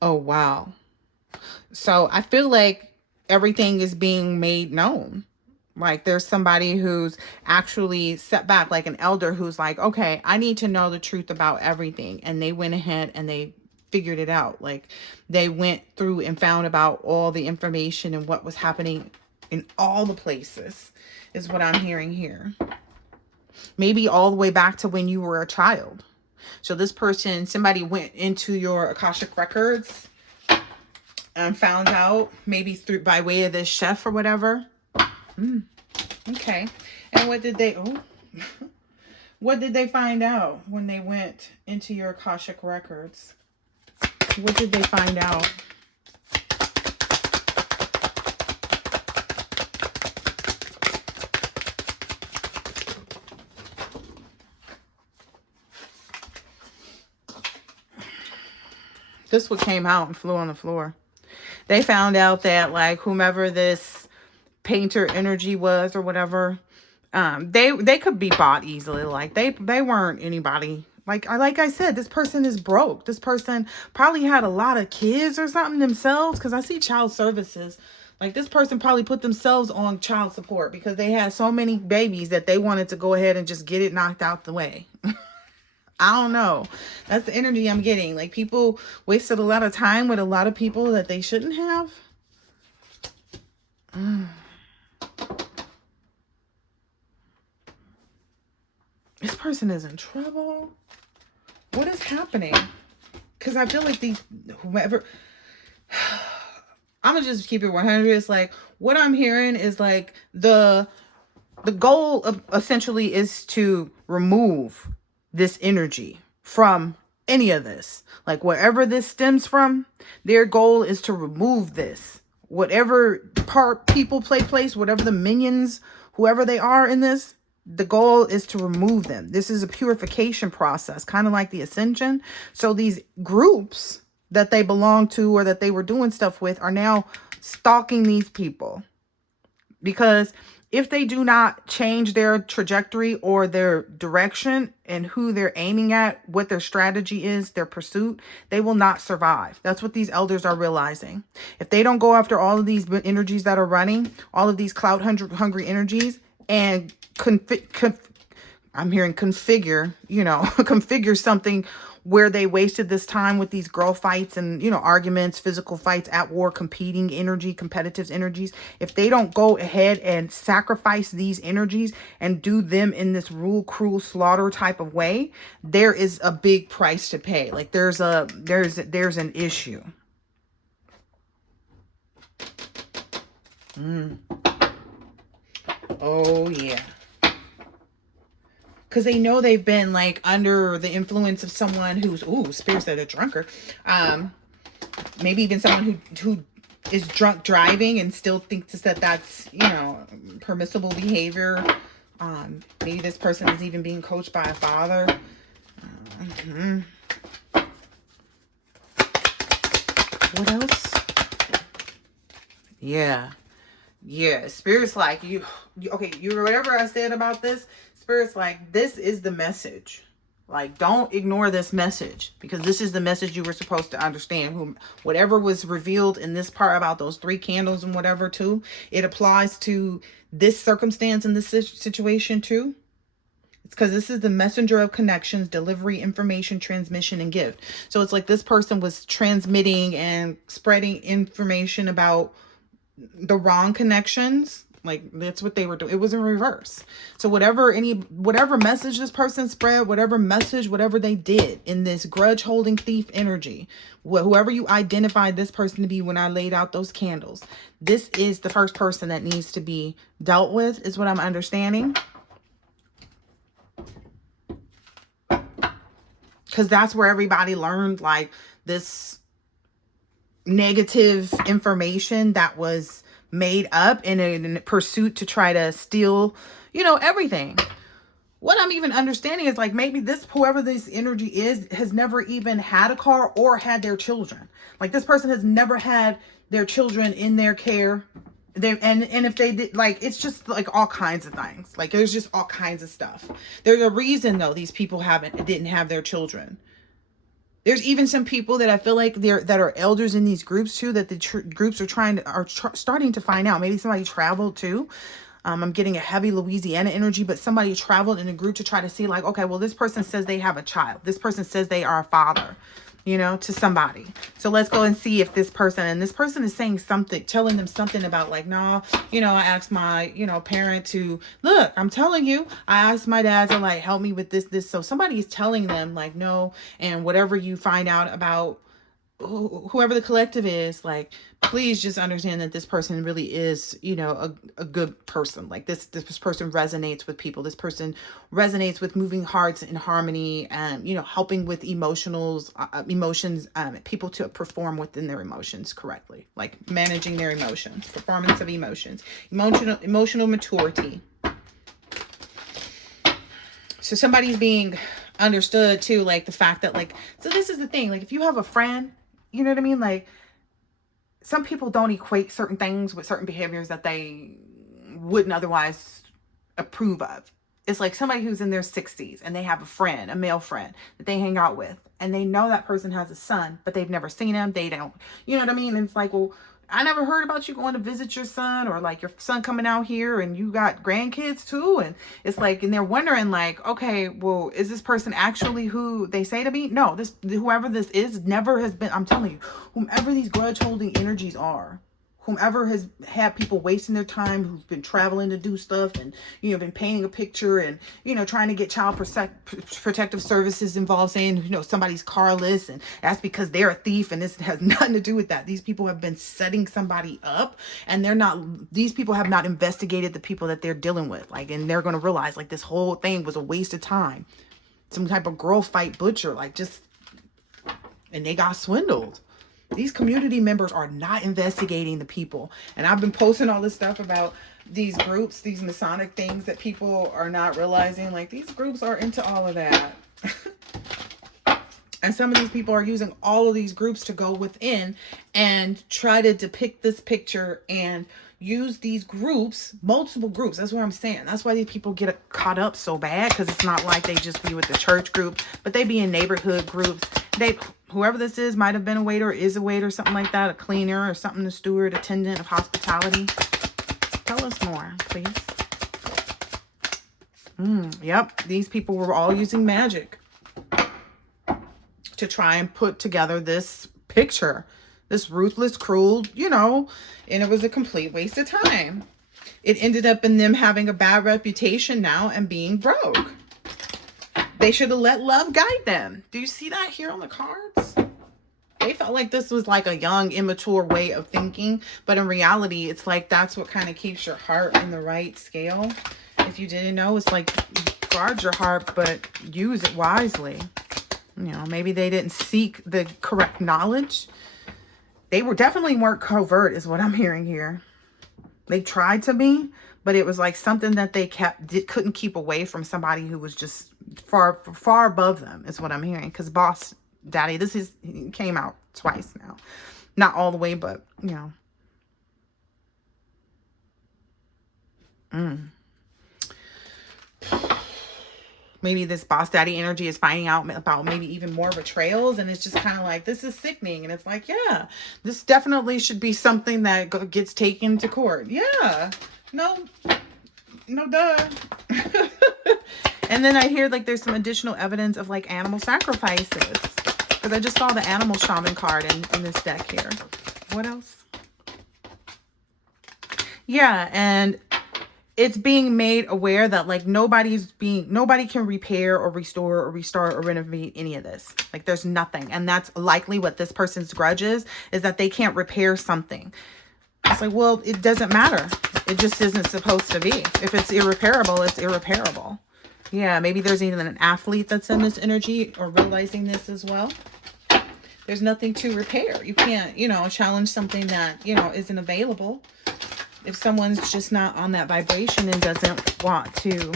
Oh, wow. So I feel like everything is being made known. Like there's somebody who's actually set back, like an elder who's like, okay, I need to know the truth about everything. And they went ahead and they figured it out. Like they went through and found about all the information and what was happening in all the places is what I'm hearing here. Maybe all the way back to when you were a child. So this person, somebody went into your Akashic records and found out, maybe by way of this chef or whatever. Okay. And what did they, what did they find out when they went into your Akashic records? What did they find out? This one came out and flew on the floor. They found out that like whomever this painter energy was or whatever, they could be bought easily. Like they weren't anybody. Like I said, this person is broke. This person probably had a lot of kids or something themselves, because I see child services. Like this person probably put themselves on child support because they had so many babies that they wanted to go ahead and just get it knocked out the way. I don't know. That's the energy I'm getting. Like people wasted a lot of time with a lot of people that they shouldn't have. This person is in trouble. What is happening? Because I feel like whoever, I'm gonna just keep it 100. It's like what I'm hearing is like the goal of, essentially, is to remove this energy from any of this. Like wherever this stems from, their goal is to remove this. Whatever part, people, place, whatever the minions, whoever they are in this, the goal is to remove them. This is a purification process, kind of like the ascension. So these groups that they belong to or that they were doing stuff with are now stalking these people. Because if they do not change their trajectory or their direction and who they're aiming at, what their strategy is, their pursuit, they will not survive. That's what these elders are realizing. If they don't go after all of these energies that are running, all of these cloud hungry energies, and I'm hearing configure, configure something where they wasted this time with these girl fights and, arguments, physical fights, at war, competing energy, competitive energies. If they don't go ahead and sacrifice these energies and do them in this rule, cruel, slaughter type of way, there is a big price to pay. Like there's an issue. Oh yeah. Because they know they've been like under the influence of someone who's, spirits that are drunker. Maybe even someone who is drunk driving and still thinks that that's, permissible behavior. Maybe this person is even being coached by a father. What else? Yeah. Spirit's like, whatever I said about this, Spirit's like, this is the message. Like, don't ignore this message, because this is the message you were supposed to understand. Whatever was revealed in this part about those 3 candles and whatever too, it applies to this circumstance and this situation too. It's because this is the messenger of connections, delivery, information, transmission, and gift. So it's like this person was transmitting and spreading information about the wrong connections. Like that's what they were doing. It was in reverse. So whatever message this person spread, whatever they did in this grudge holding thief energy, whoever you identified this person to be when I laid out those candles, this is the first person that needs to be dealt with, is what I'm understanding. Because that's where everybody learned like this negative information that was made up in a pursuit to try to steal, everything. What I'm even understanding is like maybe whoever this energy is has never even had a car or had their children. Like this person has never had their children in their care. And if they did, like, it's just like all kinds of things. Like there's just all kinds of stuff. There's a reason though these people didn't have their children. There's even some people that I feel like that are elders in these groups too, that the groups are starting to find out. Maybe somebody traveled too. I'm getting a heavy Louisiana energy, but somebody traveled in a group to try to see like, okay, well, this person says they have a child. This person says they are a father, to somebody. So let's go and see if this person is saying something, telling them something about like, no, I asked my, parent to look, I'm telling you, I asked my dad to like, help me with this. So somebody is telling them like, no. And whatever you find out about whoever the collective is, like, please just understand that this person really is, a good person. Like this person resonates with people. This person resonates with moving hearts in harmony and, helping with emotions, people to perform within their emotions correctly, like managing their emotions, performance of emotions, emotional maturity. So somebody's being understood too, like the fact that like, so this is the thing, like if you have a friend, you know what I mean? Like some people don't equate certain things with certain behaviors that they wouldn't otherwise approve of. It's like somebody who's in their 60s and they have a friend, a male friend that they hang out with, and they know that person has a son, but they've never seen him. They don't, you know what I mean? And it's like, well, I never heard about you going to visit your son, or like your son coming out here and you got grandkids too. And it's like, and they're wondering like, okay, well, is this person actually who they say to be? No, whoever this is never has been. I'm telling you, whomever these grudge holding energies are, whomever has had people wasting their time, who's been traveling to do stuff and, you know, been painting a picture and, you know, trying to get child protective services involved, saying, you know, somebody's carless and that's because they're a thief, and this has nothing to do with that. These people have been setting somebody up, and these people have not investigated the people that they're dealing with. Like, and they're going to realize like this whole thing was a waste of time. Some type of girl fight butcher, like and they got swindled. These community members are not investigating the people. And I've been posting all this stuff about these groups, these Masonic things that people are not realizing. Like, these groups are into all of that. And some of these people are using all of these groups to go within and try to depict this picture and use these groups, multiple groups. That's what I'm saying. That's why these people get caught up so bad, because it's not like they just be with the church group, but they be in neighborhood groups. Whoever this is might have been a waiter, is a waiter, something like that, a cleaner or something, a steward, attendant of hospitality. Tell us more, please. Yep, these people were all using magic to try and put together this picture, this ruthless, cruel, you know, and it was a complete waste of time. It ended up in them having a bad reputation now and being broke. They should have let love guide them. Do you see that here on the cards? They felt like this was like a young, immature way of thinking, but in reality, it's like that's what kind of keeps your heart in the right scale. If you didn't know, it's like guard your heart, but use it wisely. You know, maybe they didn't seek the correct knowledge. They definitely weren't covert, is what I'm hearing here. They tried to be, but it was like something that they couldn't keep away from somebody who was just far above them, is what I'm hearing. Because Boss Daddy, he came out twice now. Not all the way, but, you know. Maybe this Boss Daddy energy is finding out about maybe even more betrayals. And it's just kind of like, this is sickening. And it's like, yeah, this definitely should be something that gets taken to court. Yeah. No, duh. And then I hear like there's some additional evidence of like animal sacrifices. Because I just saw the animal shaman card in this deck here. What else? Yeah, and it's being made aware that like nobody can repair or restore or restart or renovate any of this. Like there's nothing. And that's likely what this person's grudge is that they can't repair something. It's like, well, it doesn't matter. It just isn't supposed to be. If it's irreparable, it's irreparable. Yeah, maybe there's even an athlete that's in this energy or realizing this as well. There's nothing to repair. You can't, you know, challenge something that, you know, isn't available. If someone's just not on that vibration and doesn't want to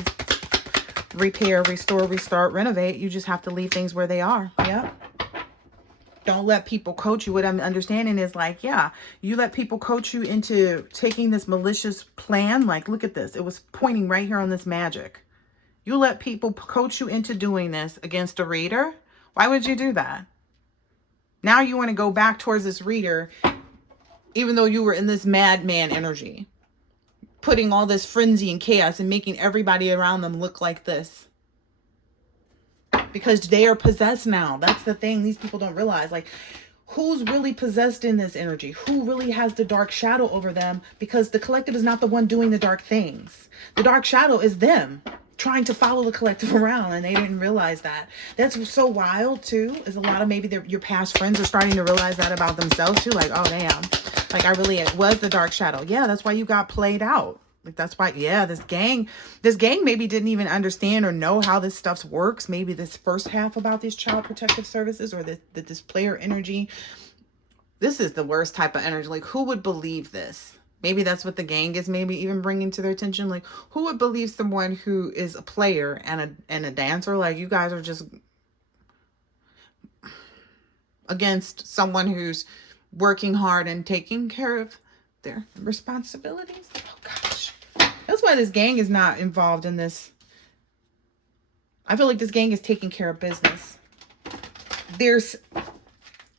repair, restore, restart, renovate, you just have to leave things where they are. Yep. Don't let people coach you. What I'm understanding is like, yeah, you let people coach you into taking this malicious plan. Like, look at this. It was pointing right here on this magic. You let people coach you into doing this against a reader. Why would you do that? Now you want to go back towards this reader, even though you were in this madman energy, putting all this frenzy and chaos and making everybody around them look like this. Because they are possessed now. That's the thing these people don't realize. Like, who's really possessed in this energy? Who really has the dark shadow over them? Because the collective is not the one doing the dark things. The dark shadow is them trying to follow the collective around, and they didn't realize that. That's so wild too, is a lot of maybe your past friends are starting to realize that about themselves too. Like, oh damn, like it was the dark shadow. Yeah, that's why you got played out. Like, that's why, yeah, this gang maybe didn't even understand or know how this stuff works. Maybe this first half about these child protective services or this player energy. This is the worst type of energy. Like, who would believe this? Maybe that's what the gang is maybe even bringing to their attention. Like, who would believe someone who is a player and a dancer? Like, you guys are just against someone who's working hard and taking care of their responsibilities. Oh gosh. That's why this gang is not involved in this. I feel like this gang is taking care of business. I'm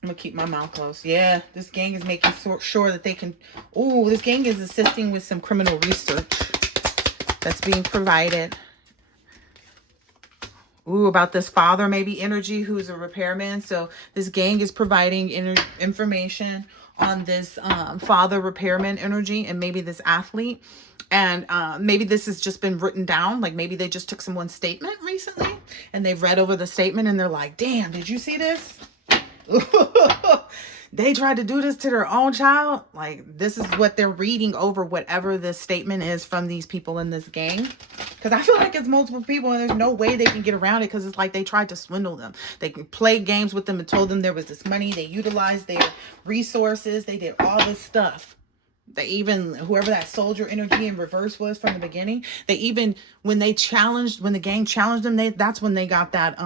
gonna keep my mouth closed. Yeah, this gang is making sure that they can. Oh, this gang is assisting with some criminal research that's being provided. Ooh, about this father maybe energy who's a repairman. So this gang is providing information on this father repairman energy and maybe this athlete. And maybe this has just been written down. Like maybe they just took someone's statement recently and they've read over the statement and they're like, damn, did you see this? They tried to do this to their own child. Like this is what they're reading over whatever this statement is from these people in this gang. Because I feel like it's multiple people and there's no way they can get around it because it's like they tried to swindle them. They played games with them and told them there was this money. They utilized their resources. They did all this stuff. They even, whoever that soldier energy in reverse was from the beginning, they even, when the gang challenged them, that's when they got that,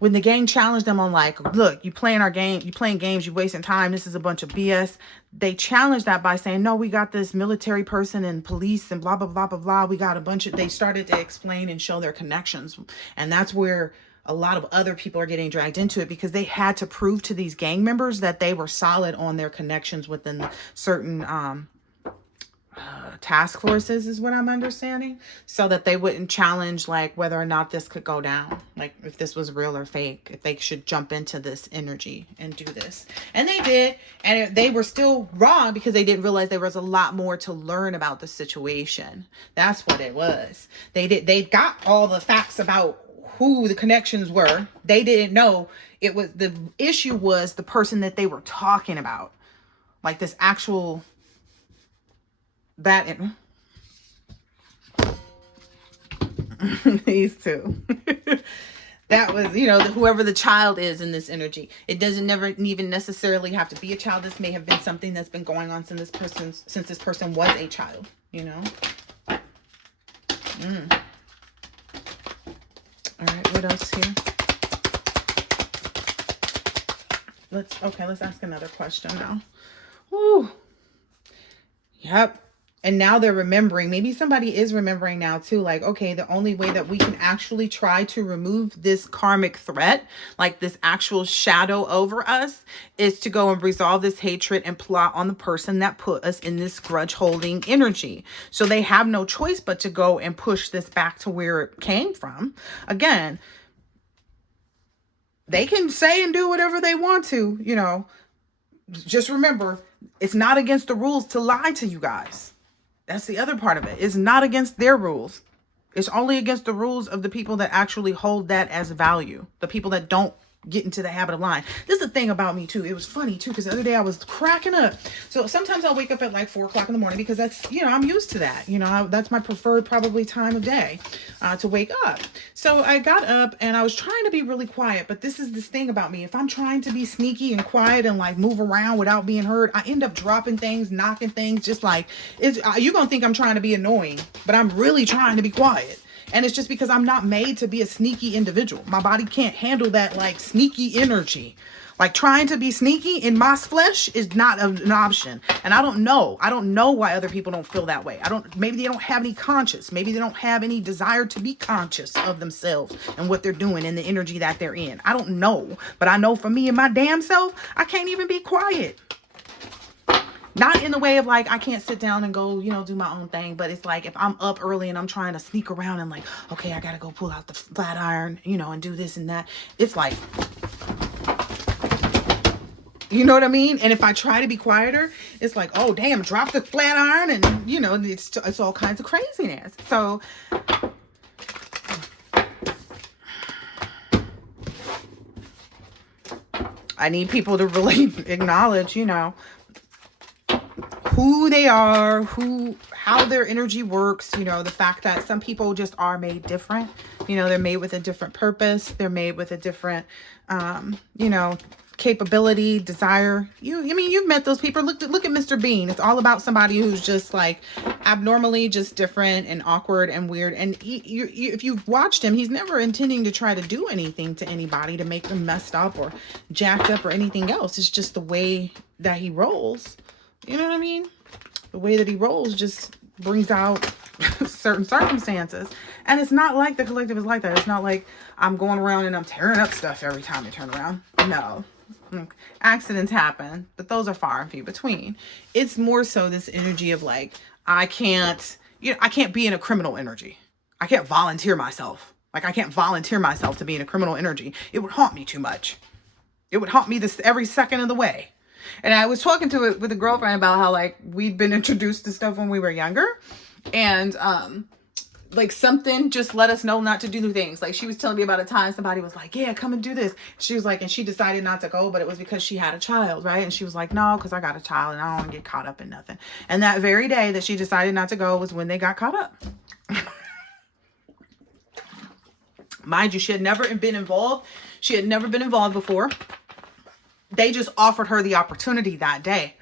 when the gang challenged them on like, look, you playing our game, you playing games, you wasting time, this is a bunch of BS. They challenged that by saying, no, we got this military person and police and blah, blah, blah, blah, blah. We got a bunch of, they started to explain and show their connections. And that's where a lot of other people are getting dragged into it because they had to prove to these gang members that they were solid on their connections within certain, task forces is what I'm understanding, so that they wouldn't challenge like whether or not this could go down, like if this was real or fake, if they should jump into this energy and do this. And they did, and they were still wrong because they didn't realize there was a lot more to learn about the situation. That's what it was. They got all the facts about who the connections were. They didn't know it was, the issue was the person that they were talking about, like this actual these two. That was, you know, whoever the child is in this energy. It doesn't never even necessarily have to be a child. This may have been something that's been going on since this person was a child, you know. All right, what else here? Let's ask another question now. Woo. Yep. And now they're remembering. Maybe somebody is remembering now too. Like, okay, the only way that we can actually try to remove this karmic threat, like this actual shadow over us, is to go and resolve this hatred and plot on the person that put us in this grudge holding energy. So they have no choice but to go and push this back to where it came from. Again, they can say and do whatever they want to, you know. Just remember, it's not against the rules to lie to you guys. That's the other part of it. It's not against their rules. It's only against the rules of the people that actually hold that as value. The people that don't get into the habit of lying. This is the thing about me too. It was funny too, because the other day I was cracking up. So sometimes I'll wake up at like 4 o'clock in the morning because that's, you know, I'm used to that. You know, that's my preferred probably time of day to wake up. So I got up and I was trying to be really quiet, but this is this thing about me. If I'm trying to be sneaky and quiet and like move around without being heard, I end up dropping things, knocking things, just like, you're going to think I'm trying to be annoying, but I'm really trying to be quiet. And it's just because I'm not made to be a sneaky individual. My body can't handle that like sneaky energy. Like trying to be sneaky in my flesh is not an option. And I don't know. I don't know why other people don't feel that way. Maybe they don't have any conscious. Maybe they don't have any desire to be conscious of themselves and what they're doing and the energy that they're in. I don't know. But I know for me and my damn self, I can't even be quiet. Not in the way of like, I can't sit down and go, you know, do my own thing. But it's like if I'm up early and I'm trying to sneak around and like, okay, I got to go pull out the flat iron, you know, and do this and that. It's like, you know what I mean? And if I try to be quieter, it's like, oh, damn, drop the flat iron. And, you know, it's all kinds of craziness. So I need people to really acknowledge, you know, who they are, how their energy works, you know, the fact that some people just are made different, you know, they're made with a different purpose. They're made with a different, you know, capability, desire. I mean, you've met those people. Look at Mr. Bean. It's all about somebody who's just like abnormally just different and awkward and weird. And if you've watched him, he's never intending to try to do anything to anybody to make them messed up or jacked up or anything else. It's just the way that he rolls. You know what I mean? The way that he rolls just brings out certain circumstances. And it's not like the collective is like that. It's not like I'm going around and I'm tearing up stuff every time I turn around. No. Accidents happen, but those are far and few between. It's more so this energy of like, I can't be in a criminal energy. I can't volunteer myself. Like, I can't volunteer myself to be in a criminal energy. It would haunt me too much. It would haunt me this every second of the way. And I was talking to it with a girlfriend about how like we'd been introduced to stuff when we were younger, and like something just let us know not to do things. Like she was telling me about a time somebody was like, yeah, come and do this. She was like, and she decided not to go, but it was because she had a child, right? And she was like, no, because I got a child and I don't want to get caught up in nothing. And that very day that she decided not to go was when they got caught up. Mind you, she had never been involved. She had never been involved before. They just offered her the opportunity that day.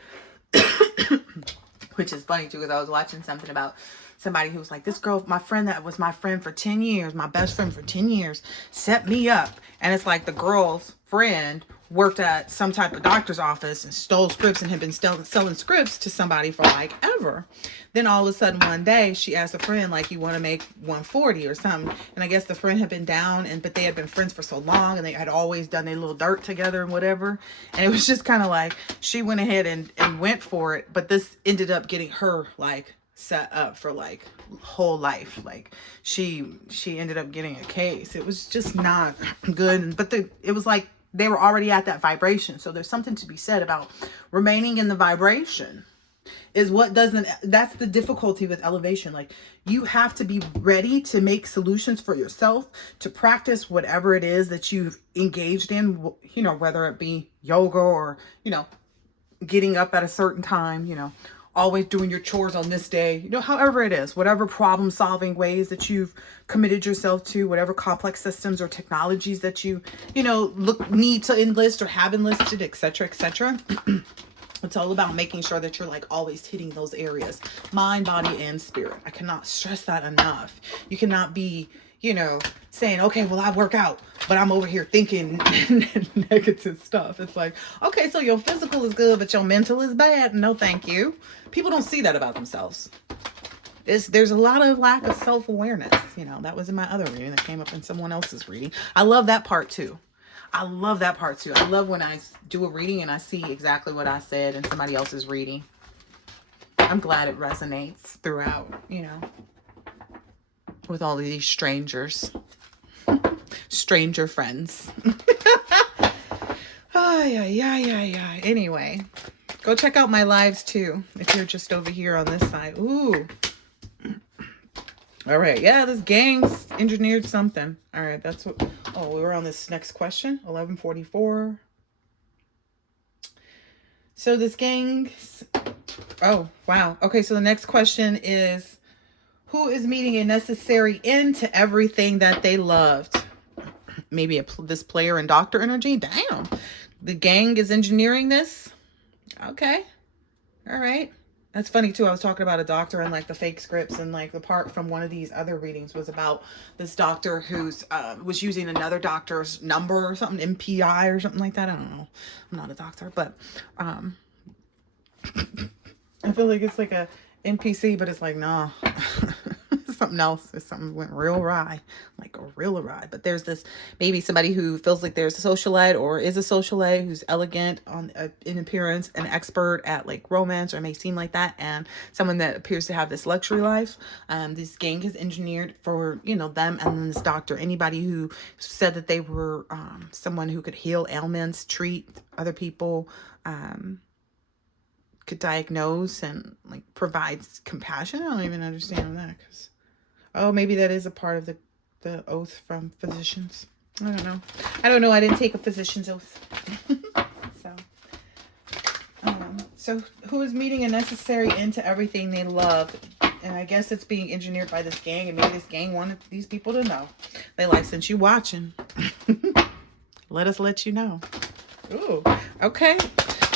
Which is funny too, because I was watching something about somebody who was like, this girl, my friend that was my friend for 10 years, my best friend for 10 years, set me up. And it's like the girl's friend worked at some type of doctor's office and stole scripts and had been selling scripts to somebody for like ever. Then all of a sudden one day she asked a friend, like, you want to make 140 or something? And I guess the friend had been down, but they had been friends for so long and they had always done their little dirt together and whatever. And it was just kind of like, she went ahead and went for it. But this ended up getting her like set up for like whole life. Like she ended up getting a case. It was just not good. But it was like they were already at that vibration. So there's something to be said about remaining in the vibration is what that's the difficulty with elevation. Like you have to be ready to make solutions for yourself, to practice whatever it is that you've engaged in, you know, whether it be yoga or, you know, getting up at a certain time, you know, always doing your chores on this day, you know, however it is, whatever problem solving ways that you've committed yourself to, whatever complex systems or technologies that you know, need to enlist or have enlisted, etc., etc. It's all about making sure that you're like always hitting those areas, mind, body, and spirit. I cannot stress that enough. You cannot be, you know, saying, okay, well, I work out, but I'm over here thinking negative stuff. It's like, okay, so your physical is good, but your mental is bad. No, thank you. People don't see that about themselves. There's a lot of lack of self-awareness. You know, that was in my other reading that came up in someone else's reading. I love that part too. I love that part too. I love when I do a reading and I see exactly what I said in somebody else's reading. I'm glad it resonates throughout, you know, with all of these strangers. Stranger friends. Oh, yeah. Anyway, go check out my lives too if you're just over here on this side. Ooh. All right. Yeah, this gang's engineered something. All right. That's what. Oh, we were on this next question. 1144. So this gang's. Oh, wow. Okay. So the next question is, who is meeting a necessary end to everything that they loved? Maybe this player and doctor energy. Damn. The gang is engineering this. Okay. All right. That's funny too. I was talking about a doctor and like the fake scripts, and like the part from one of these other readings was about this doctor who's was using another doctor's number or something, MPI or something like that. I don't know. I'm not a doctor, but I feel like it's like a NPC, but it's like, nah. Something else. If something went real awry, like a real awry. But there's this, maybe somebody who feels like there's a socialite or is a socialite who's elegant on in appearance, an expert at like romance, or it may seem like that, and someone that appears to have this luxury life. This gang has engineered for, you know, them, and then this doctor, anybody who said that they were someone who could heal ailments, treat other people, could diagnose and like provides compassion. I don't even understand that, because oh, maybe that is a part of the oath from physicians. I don't know. I didn't take a physician's oath. So who is meeting a necessary end to everything they love? And I guess it's being engineered by this gang, and maybe this gang wanted these people to know. They like, since you watching, let us let you know. Ooh, okay.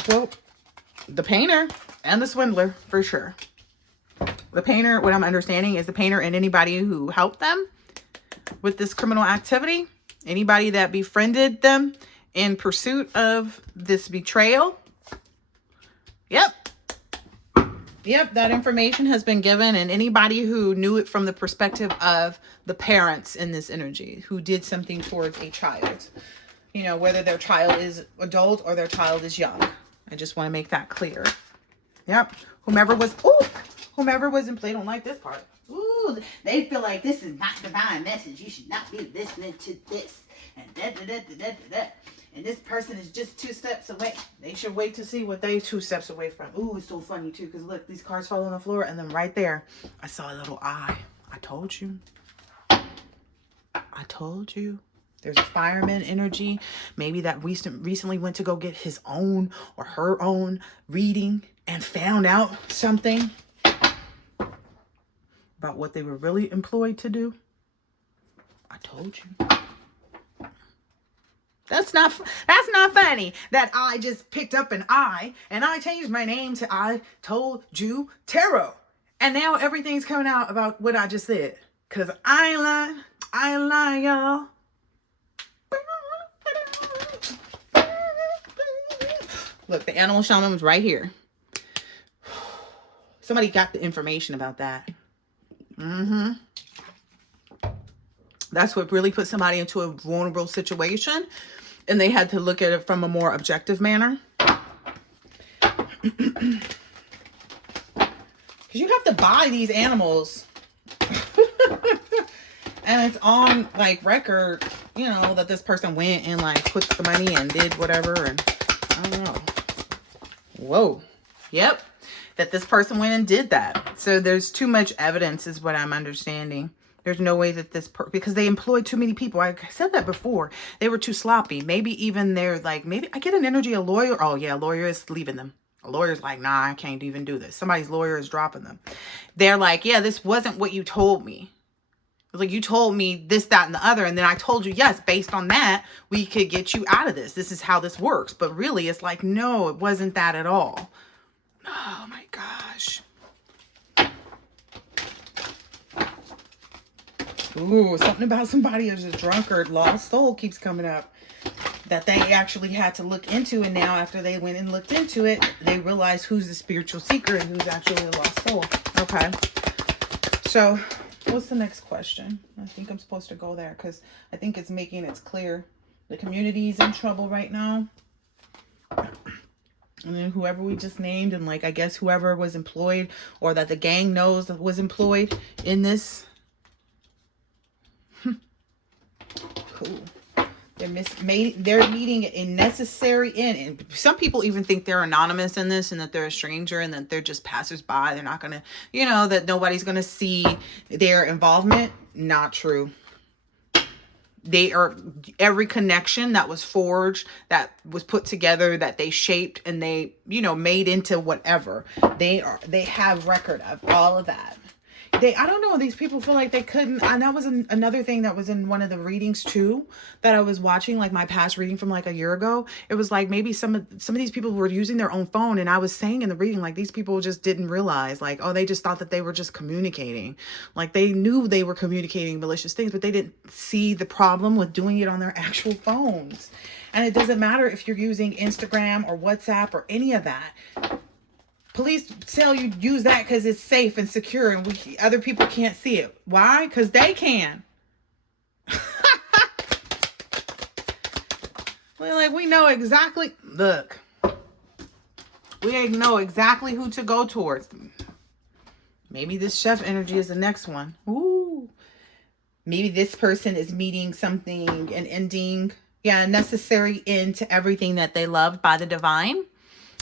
Well, the painter and the swindler, for sure. The painter, what I'm understanding, is the painter and anybody who helped them with this criminal activity, anybody that befriended them in pursuit of this betrayal. Yep. Yep, that information has been given, and anybody who knew it from the perspective of the parents in this energy who did something towards a child, you know, whether their child is adult or their child is young. I just want to make that clear. Yep. Whomever was in play, don't like this part. Ooh, they feel like this is not divine message. You should not be listening to this. And da da da da da da da. And this person is just 2 steps away. They should wait to see what they 2 steps away from. Ooh, it's so funny too, because look, these cards fall on the floor, and then right there, I saw a little eye. I told you. I told you. There's a fireman energy. Maybe that recently went to go get his own or her own reading and found out something about what they were really employed to do. I told you. That's not funny that I just picked up an I and I changed my name to I Told You Tarot. And now everything's coming out about what I just said. Because I ain't lying. I ain't lying, y'all. Look, the animal shaman was right here. Somebody got the information about that. That's what really put somebody into a vulnerable situation. And they had to look at it from a more objective manner. Because you have to buy these animals. And it's on, like, record, you know, that this person went and, like, put the money and did whatever. And I don't know. Whoa. Yep. That this person went and did that. So there's too much evidence is what I'm understanding. There's no way that because they employed too many people. I said that before. They were too sloppy. Maybe even they're like, maybe I get an energy, a lawyer. Oh yeah, a lawyer is leaving them. A lawyer's like, nah, I can't even do this. Somebody's lawyer is dropping them. They're like, yeah, this wasn't what you told me. It was like, you told me this, that, and the other. And then I told you, yes, based on that, we could get you out of this. This is how this works. But really, it's like, no, it wasn't that at all. Oh my gosh. Ooh, something about somebody who's a drunkard, lost soul keeps coming up. That they actually had to look into. And now after they went and looked into it, they realized who's the spiritual seeker and who's actually a lost soul. Okay. So what's the next question? I think I'm supposed to go there because I think it's making it clear. The community's in trouble right now. And then whoever we just named, and like, I guess whoever was employed or that the gang knows that was employed in this. Cool. They're meeting a necessary end. And some people even think they're anonymous in this and that they're a stranger and that they're just passersby. They're not going to, you know, that nobody's going to see their involvement. Not true. They are, every connection that was forged, that was put together, that they shaped and they, you know, made into whatever. They have record of all of that. I don't know, these people feel like they couldn't, and that was another thing that was in one of the readings too, that I was watching, like my past reading from like a year ago. It was like maybe some of these people were using their own phone, and I was saying in the reading, like, these people just didn't realize, like, oh, they just thought that they were just communicating. Like, they knew they were communicating malicious things, but they didn't see the problem with doing it on their actual phones. And it doesn't matter if you're using Instagram or WhatsApp or any of that. Police tell you use that because it's safe and secure and other people can't see it. Why? Because they can. We're like, we know exactly. Look. We know exactly who to go towards. Maybe this chef energy is the next one. Ooh. Maybe this person is meeting something, an ending. Yeah, a necessary end to everything that they loved by the divine.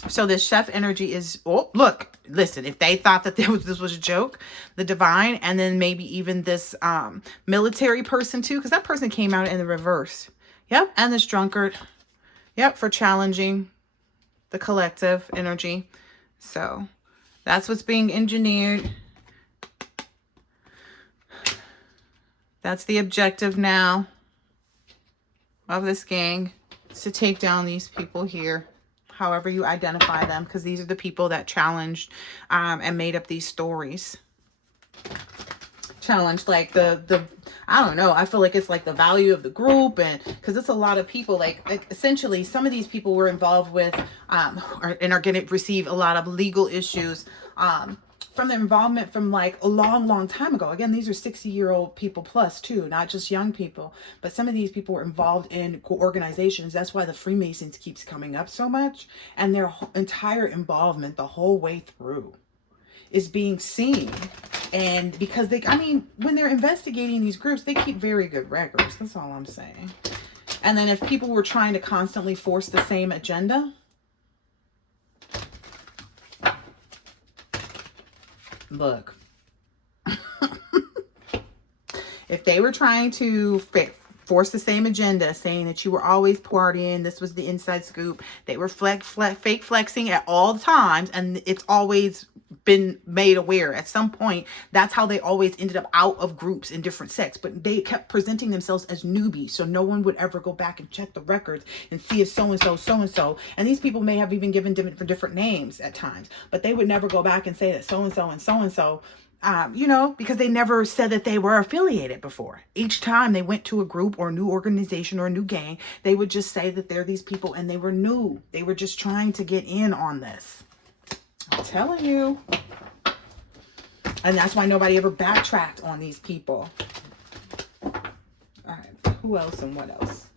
So this chef energy is, oh, look, listen, if they thought that this was a joke, the divine, and then maybe even this military person too, because that person came out in the reverse. Yep. And this drunkard. Yep. For challenging the collective energy. So that's what's being engineered. That's the objective now of this gang. to take down these people here, however you identify them, because these are the people that challenged and made up these stories. Challenged like the I don't know, I feel like it's like the value of the group, and because it's a lot of people, like essentially some of these people were involved with and are going to receive a lot of legal issues from the involvement from like a long time ago. Again, these are 60-year-old people plus too, not just young people, but some of these people were involved in organizations. That's why the Freemasons keeps coming up so much, and their entire involvement the whole way through is being seen. And because they, I mean, when they're investigating these groups, they keep very good records. That's all I'm saying. And then if people were trying to constantly force the same agenda, look, if they were trying to force the same agenda, saying that you were always partying, this was the inside scoop, they were fake flexing at all times, and it's always been made aware at some point. That's how they always ended up out of groups in different sects, but they kept presenting themselves as newbies, so no one would ever go back and check the records and see if so-and-so, and these people may have even given different names at times, but they would never go back and say that so-and-so and so-and-so, you know, because they never said that they were affiliated before. Each time they went to a group or a new organization or a new gang, they would just say that they're these people and they were new. They were just trying to get in on this. I'm telling you. And that's why nobody ever backtracked on these people. All right, who else and what else?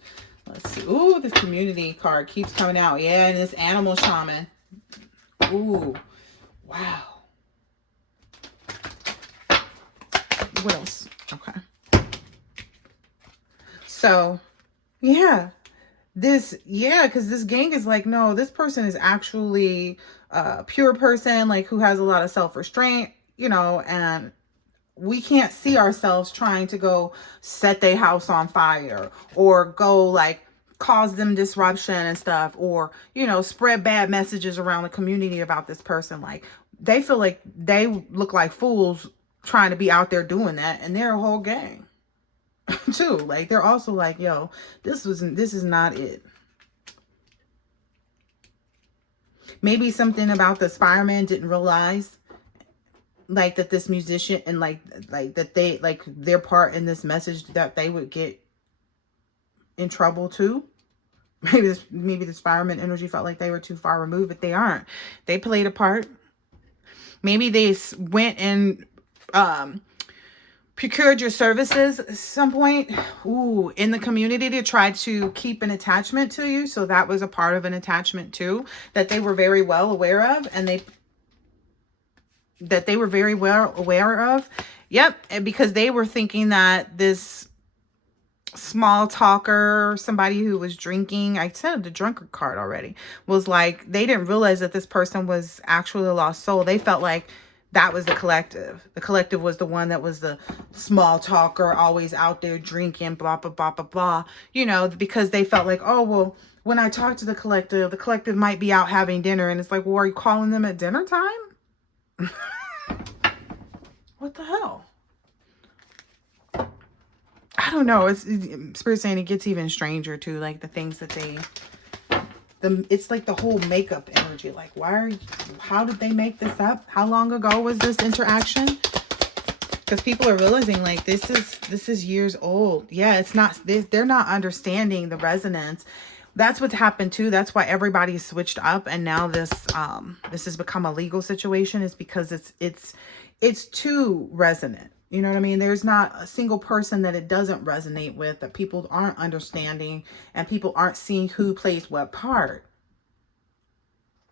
Let's see. Ooh, this community card keeps coming out. Yeah, and this animal shaman. Ooh, wow. What else? Okay. So, yeah. Because this gang is like, no, this person is actually a pure person, like who has a lot of self-restraint, you know, and we can't see ourselves trying to go set their house on fire or go like cause them disruption and stuff, or, you know, spread bad messages around the community about this person. Like, they feel like they look like fools trying to be out there doing that, and they're a whole gang too. Like, they're also like, yo, this is not it. Maybe something about this fireman didn't realize, like, that this musician and like that they, like, their part in this message, that they would get in trouble too. Maybe this fireman energy felt like they were too far removed, but they aren't. They played a part. Maybe they went and procured your services at some point, in the community, to try to keep an attachment to you. So that was a part of an attachment too, that they were very well aware of, and that they were very well aware of. Yep. And because they were thinking that this small talker, somebody who was drinking, I said the drunkard card already, was like, they didn't realize that this person was actually a lost soul. They felt like that was the collective. The collective was the one that was the small talker, always out there drinking, blah, blah, blah, blah, blah. You know, because they felt like, oh, well, when I talk to the collective might be out having dinner. And it's like, well, are you calling them at dinner time? What the hell? I don't know. It's Spirit saying it gets even stranger too. Like the things that it's like the whole makeup energy. Like, how did they make this up? How long ago was this interaction? Because people are realizing like this is years old. Yeah, it's not, they're not understanding the resonance. That's what's happened too. That's why everybody's switched up, and now this has become a legal situation, is because it's too resonant. You know what I mean? There's not a single person that it doesn't resonate with, that people aren't understanding, and people aren't seeing who plays what part.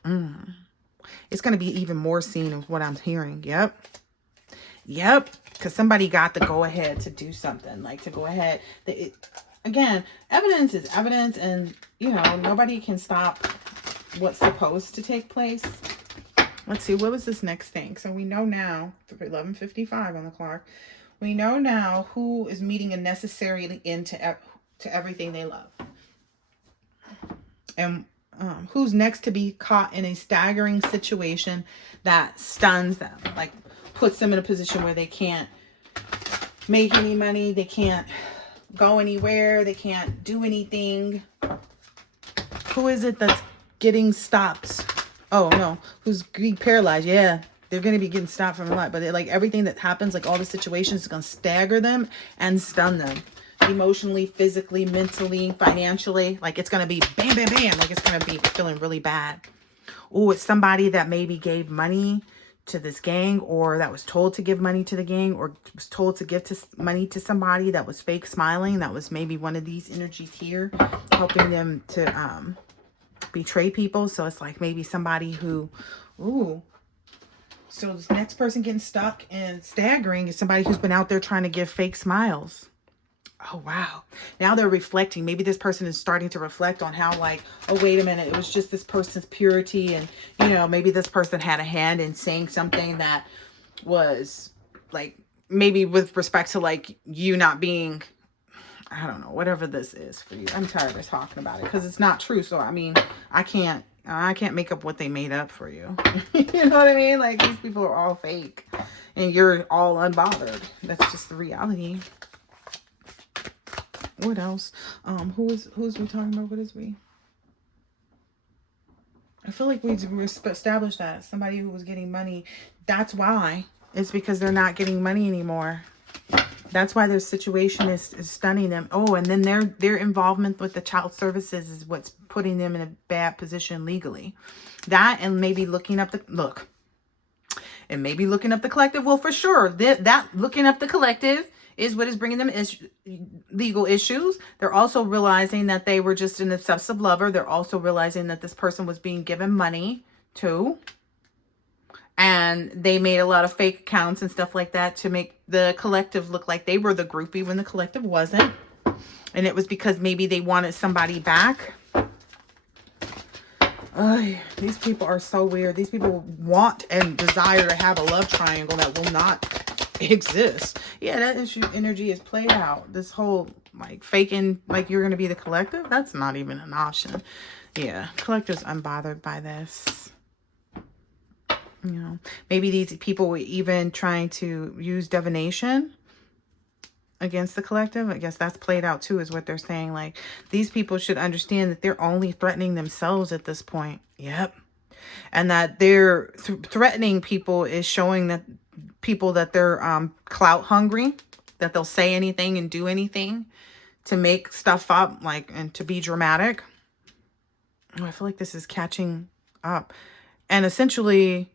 It's going to be even more seen of what I'm hearing. Yep. Because somebody got the go ahead to do something, like to go ahead. Again, evidence is evidence, and, you know, nobody can stop what's supposed to take place. Let's see, what was this next thing? So we know now, 11:55 on the clock, we know now who is meeting a necessary end to everything they love. And who's next to be caught in a staggering situation that stuns them, like puts them in a position where they can't make any money, they can't go anywhere, they can't do anything. Who is it that's getting stopped? Oh, no. Who's being paralyzed? Yeah. They're going to be getting stopped from a lot. But like everything that happens, like all the situations is going to stagger them and stun them. Emotionally, physically, mentally, financially. Like it's going to be bam, bam, bam. Like it's going to be feeling really bad. Oh, it's somebody that maybe gave money to this gang, or that was told to give money to the gang, or was told to give money to somebody that was fake smiling. That was maybe one of these energies here, helping them to betray people. So it's like maybe somebody who, ooh, so this next person getting stuck and staggering is somebody who's been out there trying to give fake smiles. Oh, wow. Now they're reflecting. Maybe this person is starting to reflect on how like, oh, wait a minute. It was just this person's purity. And, you know, maybe this person had a hand in saying something that was like, maybe with respect to like you not being, I don't know, whatever this is for you. I'm tired of talking about it because it's not true. So, I mean, I can't make up what they made up for you. You know what I mean? Like these people are all fake and you're all unbothered. That's just the reality. What else? Who's we talking about? What is we? I feel like we established that somebody who was getting money. That's why. It's because they're not getting money anymore. That's why their situation is stunning them. Oh, and then their involvement with the child services is what's putting them in a bad position legally. That and maybe looking up the collective. Well, for sure, that looking up the collective is what is bringing them legal issues. They're also realizing that they were just an obsessive lover. They're also realizing that this person was being given money too. And they made a lot of fake accounts and stuff like that to make the collective look like they were the groupie when the collective wasn't. And it was because maybe they wanted somebody back. These people are so weird. These people want and desire to have a love triangle that will not exist. Yeah, that energy is played out. This whole like faking like you're going to be the collective, that's not even an option. Yeah, collective's unbothered by this. You know, maybe these people were even trying to use divination against the collective. I guess that's played out too, is what they're saying. Like these people should understand that they're only threatening themselves at this point. Yep. And that they're threatening people is showing that people that they're clout hungry, that they'll say anything and do anything to make stuff up, like, and to be dramatic. Oh, I feel like this is catching up. And essentially,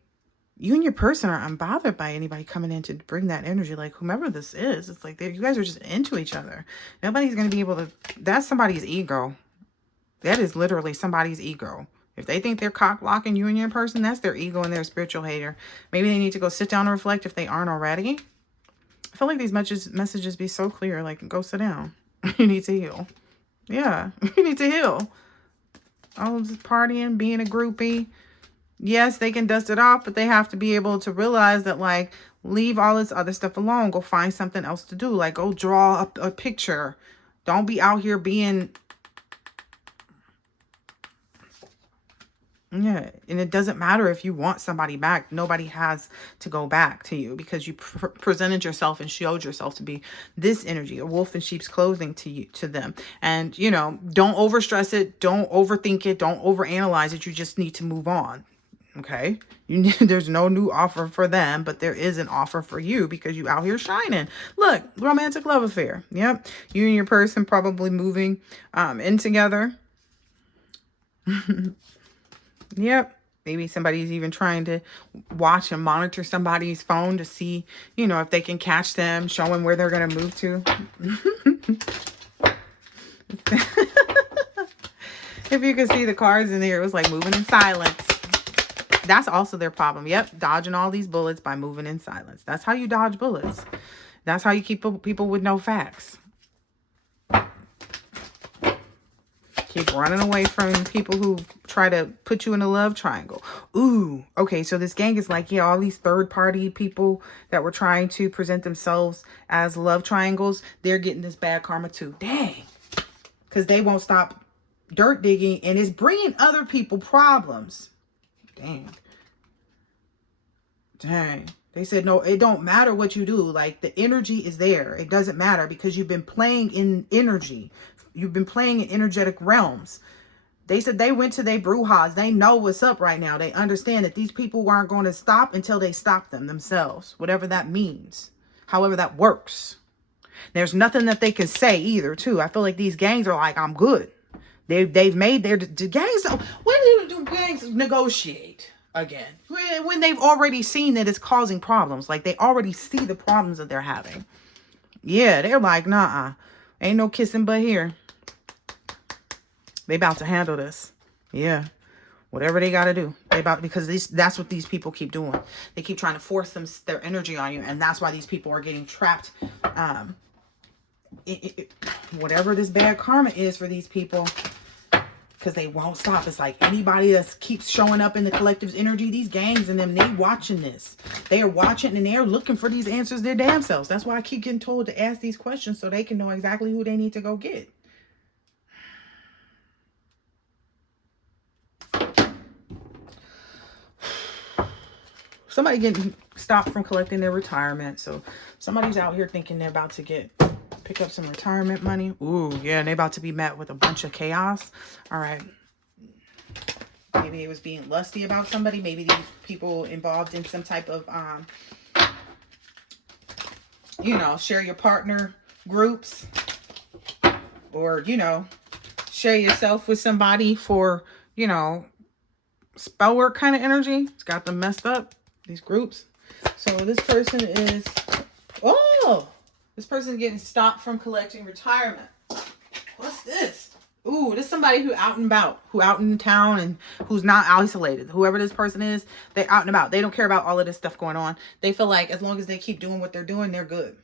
you and your person are unbothered by anybody coming in to bring that energy. Like whomever this is, it's like you guys are just into each other. Nobody's going to be able to, that's somebody's ego. That is literally somebody's ego. If they think they're cock blocking you and your person, that's their ego and their spiritual hater. Maybe they need to go sit down and reflect if they aren't already. I feel like these messages be so clear. Like, go sit down. You need to heal. Yeah, you need to heal. All this partying, being a groupie. Yes, they can dust it off, but they have to be able to realize that, like, leave all this other stuff alone. Go find something else to do. Like, go draw up a picture. Don't be out here being... Yeah, and it doesn't matter if you want somebody back. Nobody has to go back to you because you presented yourself and showed yourself to be this energy, a wolf in sheep's clothing to them. And, you know, don't overstress it. Don't overthink it. Don't overanalyze it. You just need to move on. Okay, there's no new offer for them, but there is an offer for you because you out here shining. Look, romantic love affair. Yep, you and your person probably moving in together. Yep, maybe somebody's even trying to watch and monitor somebody's phone to see, you know, if they can catch them, show them where they're going to move to. If you could see the cards in there, it was like moving in silence. That's also their problem. Yep, dodging all these bullets by moving in silence. That's how you dodge bullets. That's how you keep people with no facts. Keep running away from people who try to put you in a love triangle. Ooh, okay, so this gang is like, yeah, all these third-party people that were trying to present themselves as love triangles, they're getting this bad karma too. Dang. Because they won't stop dirt digging, and it's bringing other people problems. Dang. They said, no, it don't matter what you do. Like, the energy is there. It doesn't matter because you've been playing in energy. You've been playing in energetic realms. They said they went to their brouhahas. They know what's up right now. They understand that these people weren't going to stop until they stop them themselves, whatever that means, however that works. There's nothing that they can say either, too. I feel like these gangs are like, I'm good. They've made their gangs. When do gangs negotiate again? When they've already seen that it's causing problems. Like, they already see the problems that they're having. Yeah, they're like, nah, ain't no kissing but here. They about to handle this. Yeah. Whatever they got to do. Because that's what these people keep doing. They keep trying to force their energy on you. And that's why these people are getting trapped. Whatever this bad karma is for these people. Because they won't stop. It's like anybody that keeps showing up in the collective's energy, these gangs and them, they watching this. They are watching and they're looking for these answers their damn selves. That's why I keep getting told to ask these questions so they can know exactly who they need to go get. Somebody getting stopped from collecting their retirement. So somebody's out here thinking they're about to pick up some retirement money. Ooh, yeah, and they about to be met with a bunch of chaos. All right. Maybe it was being lusty about somebody. Maybe these people involved in some type of, share your partner groups. Or, share yourself with somebody for, spell work kind of energy. It's got them messed up. These groups. So this person is, this person is getting stopped from collecting retirement. What's this? Ooh, this is somebody who out and about, who out in town and who's not isolated. Whoever this person is, they're out and about. They don't care about all of this stuff going on. They feel like as long as they keep doing what they're doing, they're good.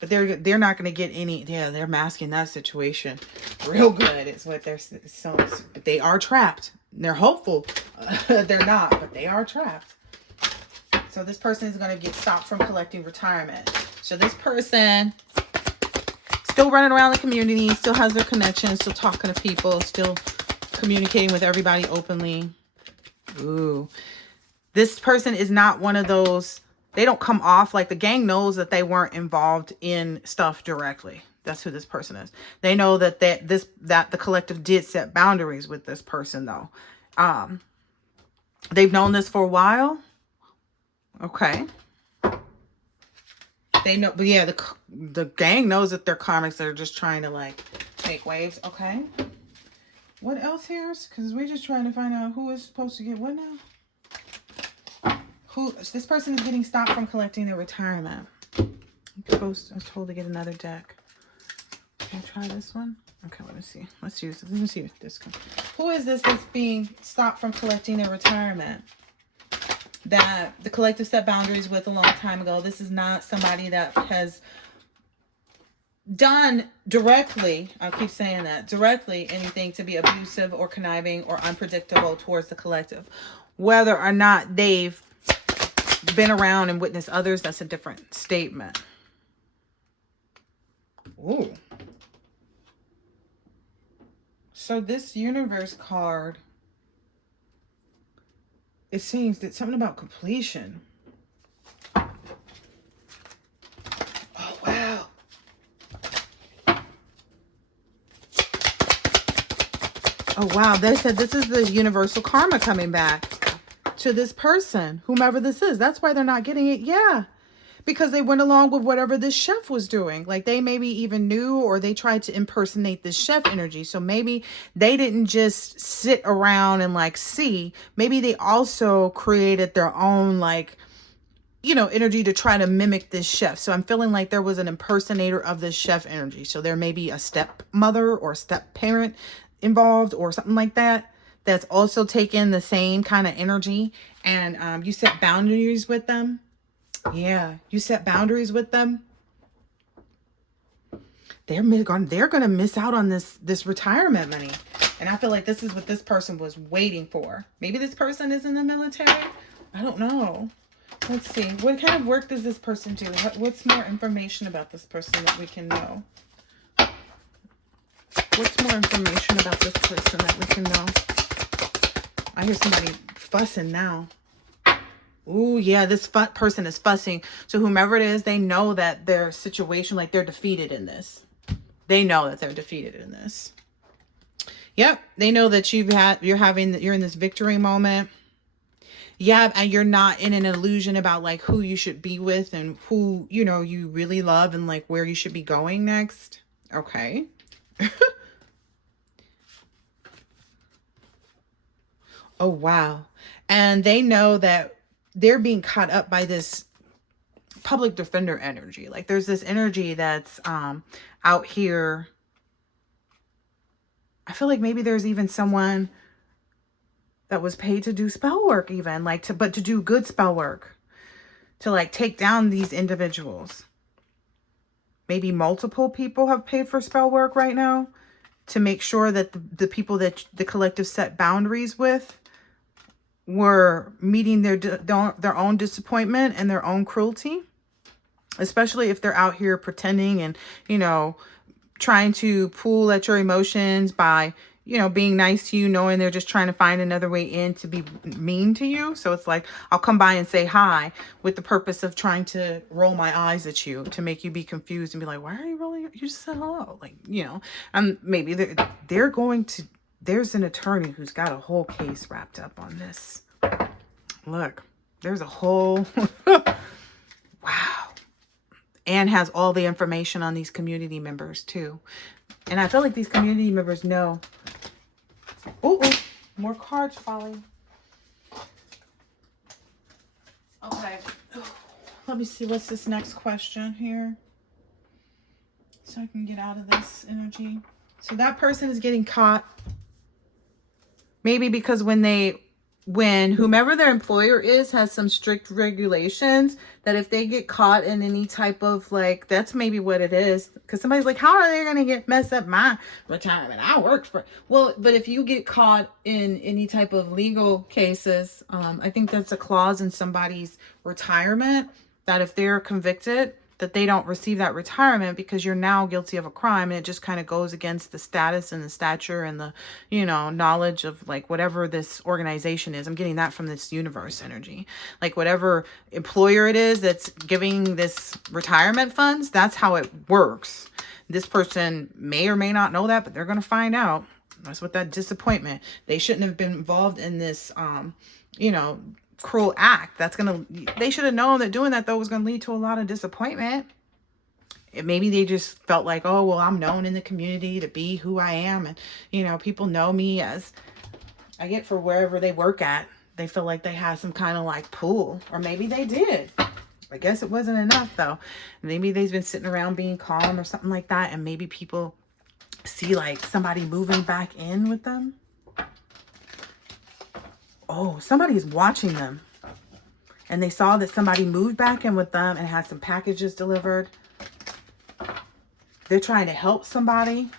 But they're not going to get any, they're masking that situation real good. It's what they're, so, but they are trapped. They're hopeful. They're not, but they are trapped. So this person is going to get stopped from collecting retirement. So this person still running around the community, still has their connections, still talking to people, still communicating with everybody openly. Ooh. This person is not one of those, they don't come off like the gang knows that they weren't involved in stuff directly. That's who this person is. They know that the collective did set boundaries with this person though. They've known this for a while. Okay. They know, but yeah, the gang knows that they're karmics that are just trying to like make waves. Okay. What else here? Because we're just trying to find out who is supposed to get what now. This person is getting stopped from collecting their retirement. I was told to get another deck. Can I try this one? Okay, let me see. Let's use this. Let's see if this comes. Who is this that's being stopped from collecting their retirement? That the collective set boundaries with a long time ago. This is not somebody that has done directly, I'll keep saying that, directly anything to be abusive or conniving or unpredictable towards the collective. Whether or not they've been around and witnessed others, that's a different statement. Ooh. So this universe card, it seems that something about completion. Oh, wow. Oh, wow. They said this is the universal karma coming back to this person, whomever this is. That's why they're not getting it. Yeah. Because they went along with whatever this chef was doing. Like they maybe even knew, or they tried to impersonate this chef energy. So maybe they didn't just sit around and like see. Maybe they also created their own like, energy to try to mimic this chef. So I'm feeling like there was an impersonator of this chef energy. So there may be a stepmother or step parent involved or something like that. That's also taken the same kind of energy. And you set boundaries with them. Yeah, you set boundaries with them. They're going to miss out on this retirement money. And I feel like this is what this person was waiting for. Maybe this person is in the military. I don't know. Let's see. What kind of work does this person do? What's more information about this person that we can know? What's more information about this person that we can know? I hear somebody fussing now. Ooh, yeah, this person is fussing. So whomever it is, they know that their situation, like they're defeated in this. They know that they're defeated in this. Yep. They know that you're in this victory moment. Yeah, and you're not in an illusion about like who you should be with and who, you really love and like where you should be going next. Okay. Oh, wow. And they know that they're being caught up by this public defender energy. Like there's this energy that's out here. I feel like maybe there's even someone that was paid to do spell work, even like to do good spell work, to like take down these individuals. Maybe multiple people have paid for spell work right now to make sure that the people that the collective set boundaries with were meeting their own disappointment and their own cruelty, especially if they're out here pretending and, trying to pull at your emotions by, being nice to you, knowing they're just trying to find another way in to be mean to you. So it's like, I'll come by and say hi with the purpose of trying to roll my eyes at you to make you be confused and be like, why are you rolling? You just said hello. Like, and maybe they're going to, there's an attorney who's got a whole case wrapped up on this. Look, there's a whole, wow. And has all the information on these community members too. And I feel like these community members know. Oh, more cards falling. Okay. Let me see. What's this next question here? So I can get out of this energy. So that person is getting caught. Maybe because when whomever their employer is has some strict regulations that if they get caught in any type of like, that's maybe what it is. Because somebody's like, how are they going to mess up my retirement? I worked for, well, but if you get caught in any type of legal cases, I think that's a clause in somebody's retirement that if they're convicted, that they don't receive that retirement because you're now guilty of a crime, and it just kind of goes against the status and the stature and the, knowledge of like whatever this organization is. I'm getting that from this universe energy. Like whatever employer it is that's giving this retirement funds, that's how it works. This person may or may not know that, but they're going to find out. That's what that disappointment. They shouldn't have been involved in this, cruel act. They should have known that doing that though was going to lead to a lot of disappointment. Maybe they just felt like, oh, well, I'm known in the community to be who I am. And, people know me as I get for wherever they work at. They feel like they have some kind of like pull, or maybe they did. I guess it wasn't enough though. Maybe they've been sitting around being calm or something like that. And maybe people see like somebody moving back in with them. Oh, somebody's watching them. And they saw that somebody moved back in with them and had some packages delivered. They're trying to help somebody.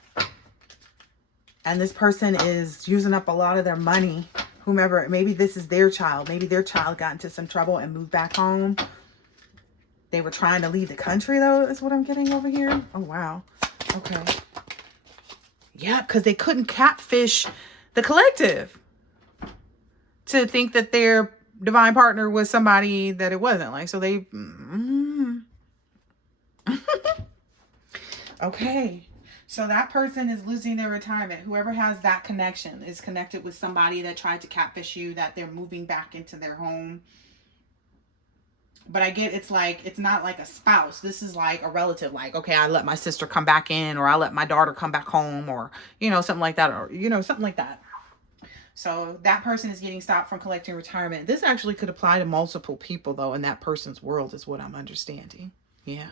And this person is using up a lot of their money. Whomever, maybe this is their child. Maybe their child got into some trouble and moved back home. They were trying to leave the country though, is what I'm getting over here. Oh, wow. Okay. Yeah, because they couldn't catfish the collective to think that their divine partner was somebody that it wasn't. Like, so they... Okay. So that person is losing their retirement. Whoever has that connection is connected with somebody that tried to catfish you, that they're moving back into their home. But I get it's like, it's not like a spouse. This is like a relative. Like, okay, I let my sister come back in, or I let my daughter come back home, or, something like that, or, something like that. So that person is getting stopped from collecting retirement. This actually could apply to multiple people, though, in that person's world is what I'm understanding. Yeah.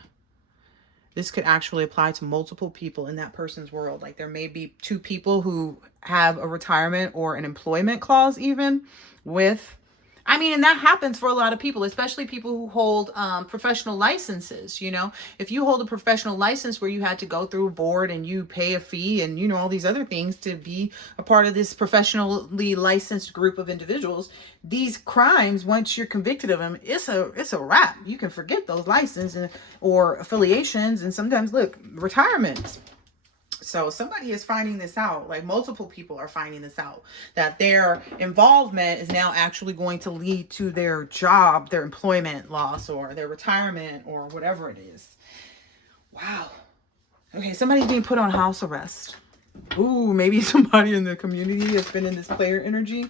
This could actually apply to multiple people in that person's world. Like there may be two people who have a retirement or an employment clause even with... and that happens for a lot of people, especially people who hold professional licenses. If you hold a professional license where you had to go through a board and you pay a fee and, all these other things to be a part of this professionally licensed group of individuals, these crimes, once you're convicted of them, it's a wrap. You can forget those licenses or affiliations, and sometimes, look, retirements. So somebody is finding this out, like multiple people are finding this out, that their involvement is now actually going to lead to their job, their employment loss, or their retirement, or whatever it is. Wow. Okay, somebody's being put on house arrest. Ooh, maybe somebody in the community has been in this player energy.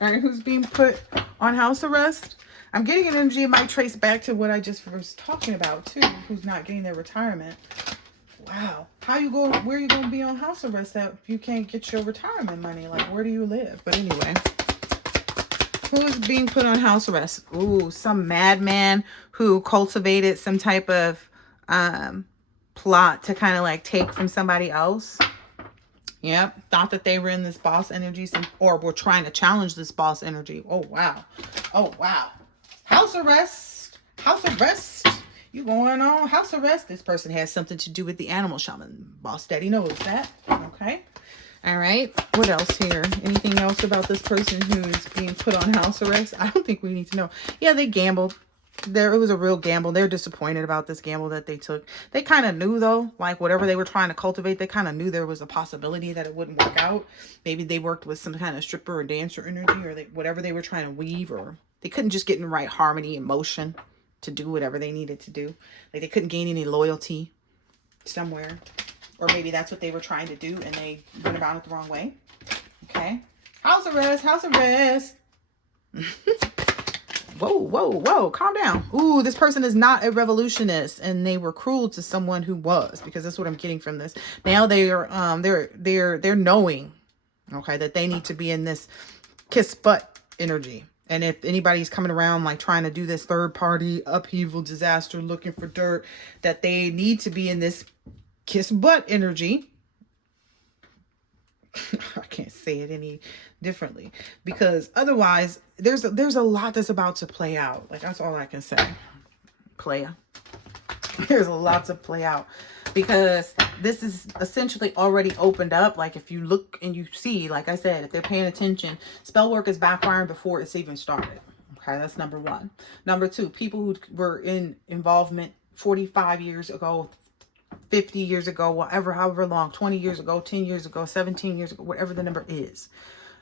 All right, who's being put on house arrest? I'm getting an energy. It might trace back to what I just was talking about too. Who's not getting their retirement? Wow. How you go? Where you gonna be on house arrest if you can't get your retirement money? Like, where do you live? But anyway, who is being put on house arrest? Ooh, some madman who cultivated some type of plot to kind of like take from somebody else. Yep. Thought that they were in this boss energy, or were trying to challenge this boss energy. Oh, wow. Oh, wow. House arrest. House arrest. You going on house arrest? This person has something to do with the animal shaman. Boss Daddy knows that. Okay. All right. What else here? Anything else about this person who's being put on house arrest? I don't think we need to know. Yeah, they gambled. It was a real gamble. They're disappointed about this gamble that they took. They kind of knew, though, like whatever they were trying to cultivate, they kind of knew there was a possibility that it wouldn't work out. Maybe they worked with some kind of stripper or dancer energy, or whatever they were trying to weave, or they couldn't just get in the right harmony and motion to do whatever they needed to do. Like they couldn't gain any loyalty somewhere, or maybe that's what they were trying to do and they went about it the wrong way. Okay. House arrest. House arrest. Whoa, whoa, whoa, calm down. Ooh, this person is not a revolutionist and they were cruel to someone who was, because that's what I'm getting from this. Now they're knowing, okay, that they need to be in this kiss butt energy. And if anybody's coming around like trying to do this third party upheaval disaster looking for dirt, that they need to be in this kiss butt energy. I can't say it any differently, because otherwise there's a lot that's about to play out. Like, that's all I can say. Playa. There's a lot to play out, because this is essentially already opened up. Like, if you look and you see, like I said, if they're paying attention, spell work is backfiring before it's even started. Okay, that's number one. Number two, people who were in involvement 45 years ago, 50 years ago, whatever, however long, 20 years ago, 10 years ago, 17 years ago, whatever the number is,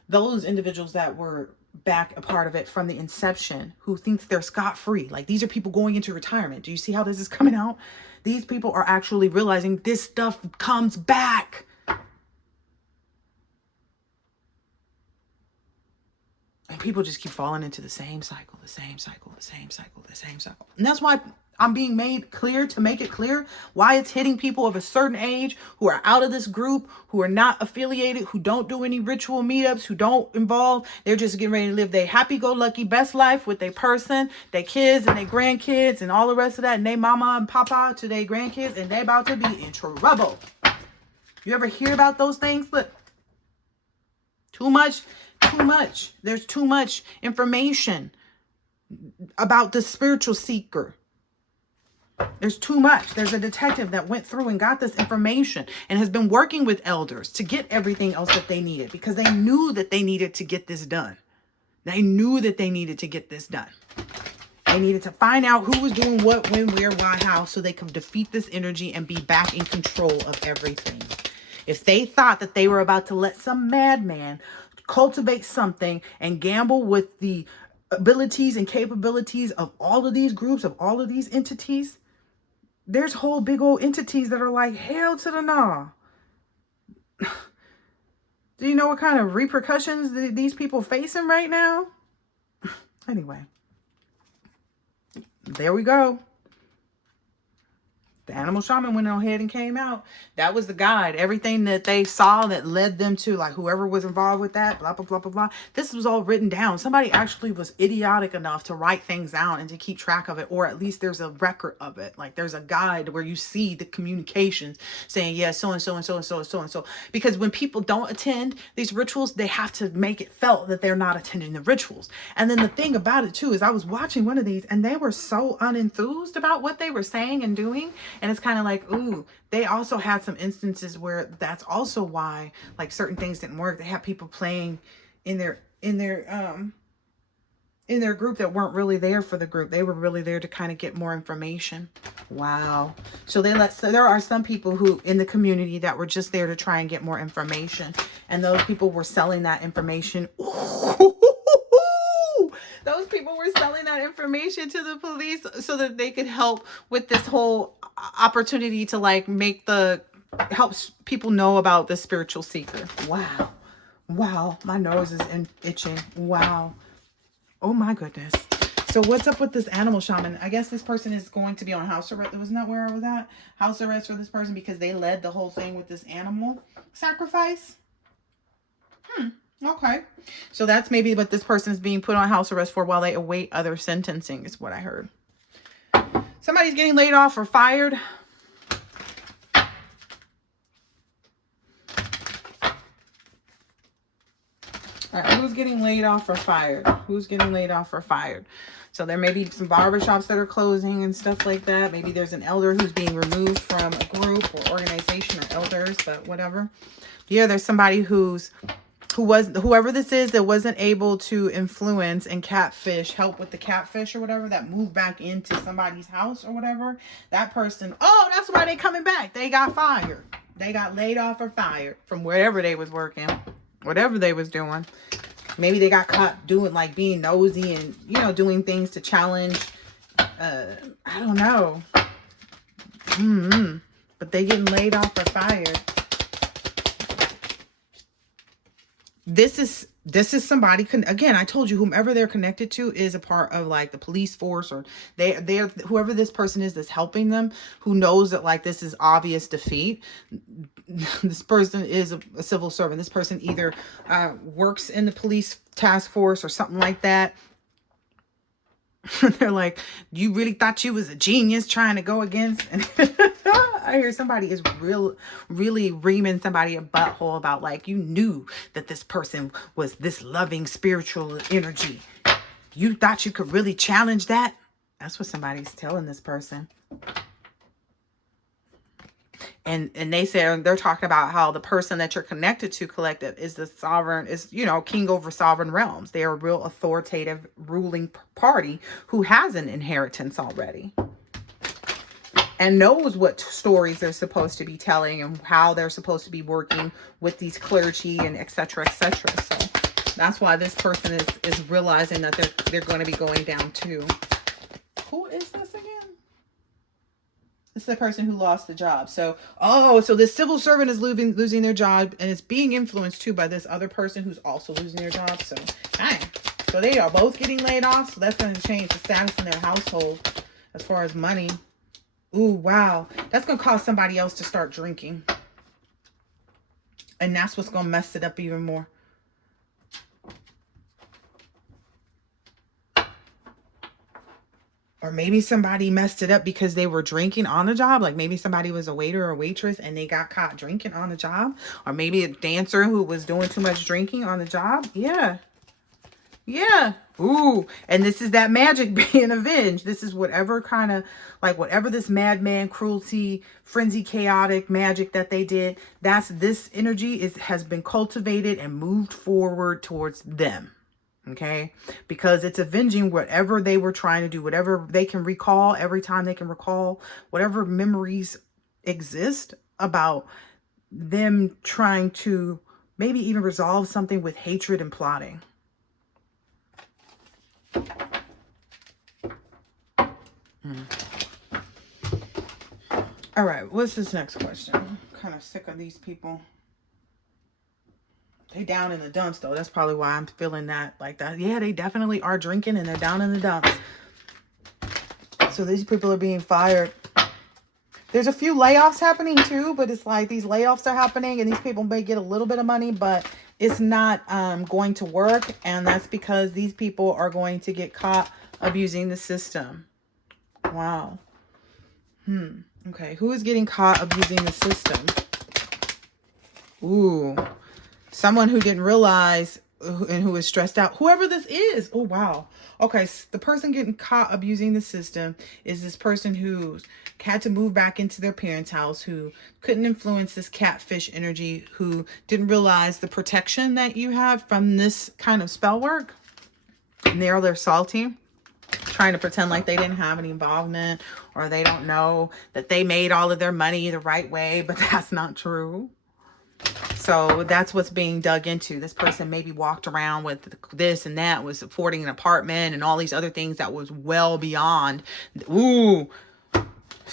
those individuals that were back a part of it from the inception, who think they're scot-free. Like, these are people going into retirement. Do you see how this is coming out? These people are actually realizing this stuff comes back. And people just keep falling into the same cycle, the same cycle, the same cycle, the same cycle. And that's why I'm being made clear, to make it clear why it's hitting people of a certain age who are out of this group, who are not affiliated, who don't do any ritual meetups, who don't involve. They're just getting ready to live their happy-go-lucky best life with their person, their kids and their grandkids and all the rest of that, and their mama and papa to their grandkids, and they about to be in trouble. You ever hear about those things? Look, too much. There's too much information about the spiritual seeker. There's too much. There's a detective that went through and got this information and has been working with elders to get everything else that they needed, because they knew that they needed to get this done. They knew that they needed to get this done. They needed to find out who was doing what, when, where, why, how, so they could defeat this energy and be back in control of everything. If they thought that they were about to let some madman cultivate something and gamble with the abilities and capabilities of all of these groups, of all of these entities, there's whole big old entities that are like, hell to the nah. Do you know what kind of repercussions these people facing right now? Anyway, there we go. The animal shaman went ahead and came out. That was the guide. Everything that they saw that led them to, like, whoever was involved with that, blah, blah, blah, blah, blah. This was all written down. Somebody actually was idiotic enough to write things down and to keep track of it, or at least there's a record of it. Like, there's a guide where you see the communications saying, yeah, so and so and so and so and so and so. Because when people don't attend these rituals, they have to make it felt that they're not attending the rituals. And then the thing about it too is, I was watching one of these and they were so unenthused about what they were saying and doing. And it's kind of like, ooh, they also had some instances where that's also why, like, certain things didn't work. They had people playing in their group that weren't really there for the group. They were really there to kind of get more information. Wow. So there are some people who in the community that were just there to try and get more information. And those people were selling that information. Ooh, Those people were selling that information to the police so that they could help with this whole opportunity to like make the helps people know about the spiritual seeker. Wow. Wow. My nose is itching. Wow. Oh my goodness. So what's up with this animal shaman? I guess this person is going to be on house arrest. Wasn't that where I was at? House arrest for this person because they led the whole thing with this animal sacrifice. Okay. So that's maybe what this person is being put on house arrest for while they await other sentencing is what I heard. Somebody's getting laid off or fired. All right, who's getting laid off or fired? Who's getting laid off or fired? So there may be some barbershops that are closing and stuff like that. Maybe there's an elder who's being removed from a group or organization or elders, but whatever. Yeah, there's somebody whoever this is that wasn't able to influence and help with the catfish or whatever, that moved back into somebody's house or whatever. That person, oh, that's why they coming back. They got fired. They got laid off or fired from wherever they was working. Whatever they was doing. Maybe they got caught doing like being nosy and, you know, doing things to challenge. I don't know. But they getting laid off or fired. This is somebody, again, I told you, whomever they're connected to is a part of like the police force, or they're whoever this person is that's helping them, who knows that like this is obvious defeat. This person is a civil servant. This person either works in the police task force or something like that. They're like, you really thought you was a genius trying to go against? And I hear somebody is really reaming somebody a butthole about like, you knew that this person was this loving spiritual energy. You thought you could really challenge that? That's what somebody's telling this person. And they say, they're talking about how the person that you're connected to, collective, is the sovereign, is, you know, king over sovereign realms. They are a real authoritative ruling party who has an inheritance already and knows what stories they're supposed to be telling and how they're supposed to be working with these clergy and etc. etc. So that's why this person is realizing that they're going to be going down too. Who is this again? It's the person who lost the job. So, so this civil servant is losing their job, and it's being influenced too by this other person who's also losing their job. So, dang. So they are both getting laid off. So that's going to change the status in their household as far as money. Ooh, wow. That's going to cause somebody else to start drinking. And that's what's going to mess it up even more. Or maybe somebody messed it up because they were drinking on the job. Like maybe somebody was a waiter or waitress and they got caught drinking on the job. Or maybe a dancer who was doing too much drinking on the job. Yeah. Yeah. Ooh. And this is that magic being avenged. This is whatever kind of, like whatever this madman, cruelty, frenzy, chaotic magic that they did. This energy has been cultivated and moved forward towards them. Okay, because it's avenging whatever they were trying to do, whatever they can recall, every time they can recall, whatever memories exist about them trying to maybe even resolve something with hatred and plotting. All right, what's this next question? I'm kind of sick of these people. They down in the dumps, though. That's probably why I'm feeling that like that. Yeah, they definitely are drinking and they're down in the dumps. So these people are being fired. There's a few layoffs happening too, but it's like these layoffs are happening and these people may get a little bit of money, but it's not going to work. And that's because these people are going to get caught abusing the system. Wow. Okay, who is getting caught abusing the system? Ooh. Someone who didn't realize and who is stressed out. Whoever this is. Oh, wow. Okay, so the person getting caught abusing the system is this person who had to move back into their parents' house, who couldn't influence this catfish energy, who didn't realize the protection that you have from this kind of spell work. And they're salty, trying to pretend like they didn't have any involvement, or they don't know that they made all of their money the right way, but that's not true. So that's what's being dug into. This person maybe walked around with this and that, was affording an apartment and all these other things that was well beyond. Ooh,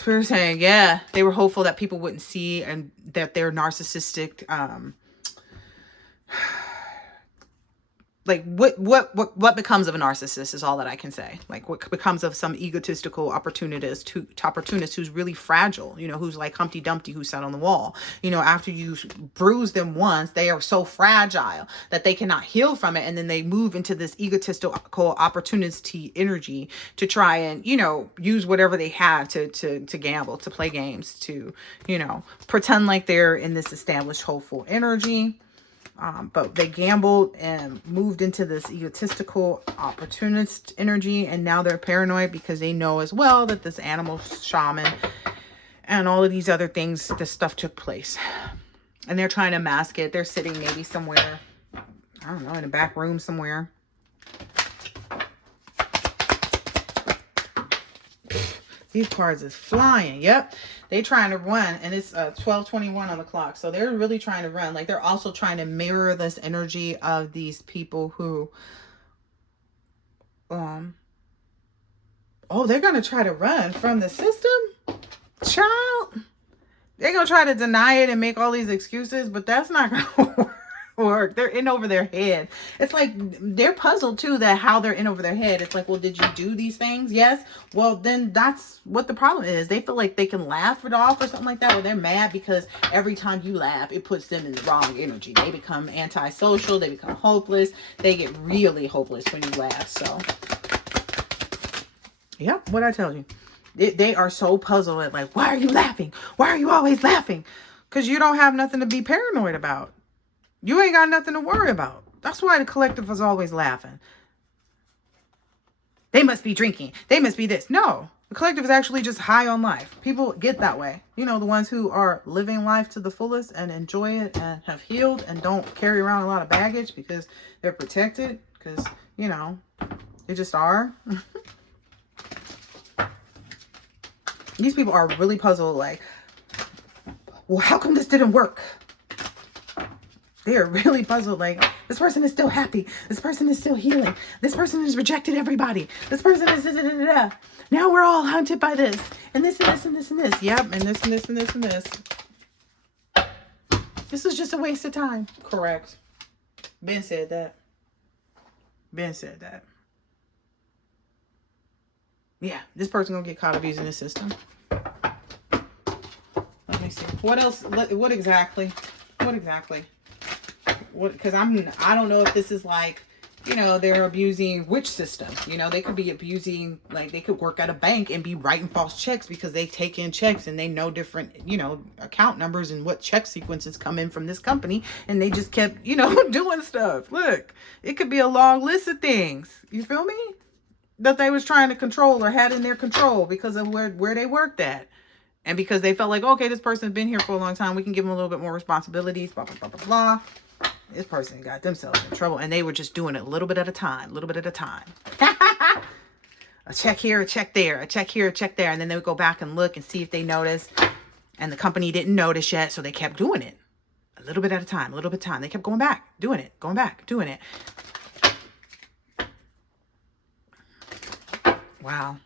we're saying, yeah, they were hopeful that people wouldn't see and that their narcissistic, like what becomes of a narcissist is all that I can say. Like what becomes of some egotistical opportunist who's really fragile, you know, who's like Humpty Dumpty who sat on the wall. You know, after you bruise them once, they are so fragile that they cannot heal from it, and then they move into this egotistical opportunity energy to try and, you know, use whatever they have to gamble, to play games, to, you know, pretend like they're in this established hopeful energy. But they gambled and moved into this egotistical opportunist energy, and now they're paranoid because they know as well that this animal shaman and all of these other things, this stuff took place, and they're trying to mask it. They're sitting maybe somewhere, I don't know, in a back room somewhere. These cards is flying. Yep. They trying to run, and it's 12:21 on the clock. So they're really trying to run. Like they're also trying to mirror this energy of these people who, oh, they're going to try to run from the system? Child. They're going to try to deny it and make all these excuses, but that's not going to work. They're in over their head. It's like they're puzzled too that how they're in over their head. It's like, well, did you do these things? Yes. Well, then that's what the problem is. They feel like they can laugh it off or something like that, or they're mad because every time you laugh, it puts them in the wrong energy. They become antisocial. They become hopeless. They get really hopeless when you laugh. So, yep, what I tell you. They are so puzzled at like, why are you laughing? Why are you always laughing? Because you don't have nothing to be paranoid about. You ain't got nothing to worry about. That's why the collective is always laughing. They must be drinking. They must be this. No, the collective is actually just high on life. People get that way. You know, the ones who are living life to the fullest and enjoy it and have healed and don't carry around a lot of baggage because they're protected. Because, you know, they just are. These people are really puzzled. Like, well, how come this didn't work? They are really puzzled. Like, this person is still happy. This person is still healing. This person has rejected everybody. This person is da-da-da-da-da. Now we're all haunted by this. And this and this and this and this. Yep. And this and this and this and this. This was just a waste of time. Correct. Ben said that. Ben said that. Yeah. This person gonna get caught abusing the system. Let me see. What else? What exactly? What exactly? Because I don't know if this is like, you know, they're abusing which system. You know, they could be abusing, like they could work at a bank and be writing false checks because they take in checks and they know different, you know, account numbers and what check sequences come in from this company. And they just kept, you know, doing stuff. Look, it could be a long list of things. You feel me? That they was trying to control or had in their control because of where they worked at. And because they felt like, okay, this person's been here for a long time. We can give them a little bit more responsibilities, blah, blah, blah, blah, blah. This person got themselves in trouble, and they were just doing it a little bit at a time, a little bit at a time. A check here, a check there, a check here, a check there. And then they would go back and look and see if they noticed. And the company didn't notice yet, so they kept doing it. A little bit at a time, a little bit at a time. They kept going back, doing it, going back, doing it. Wow.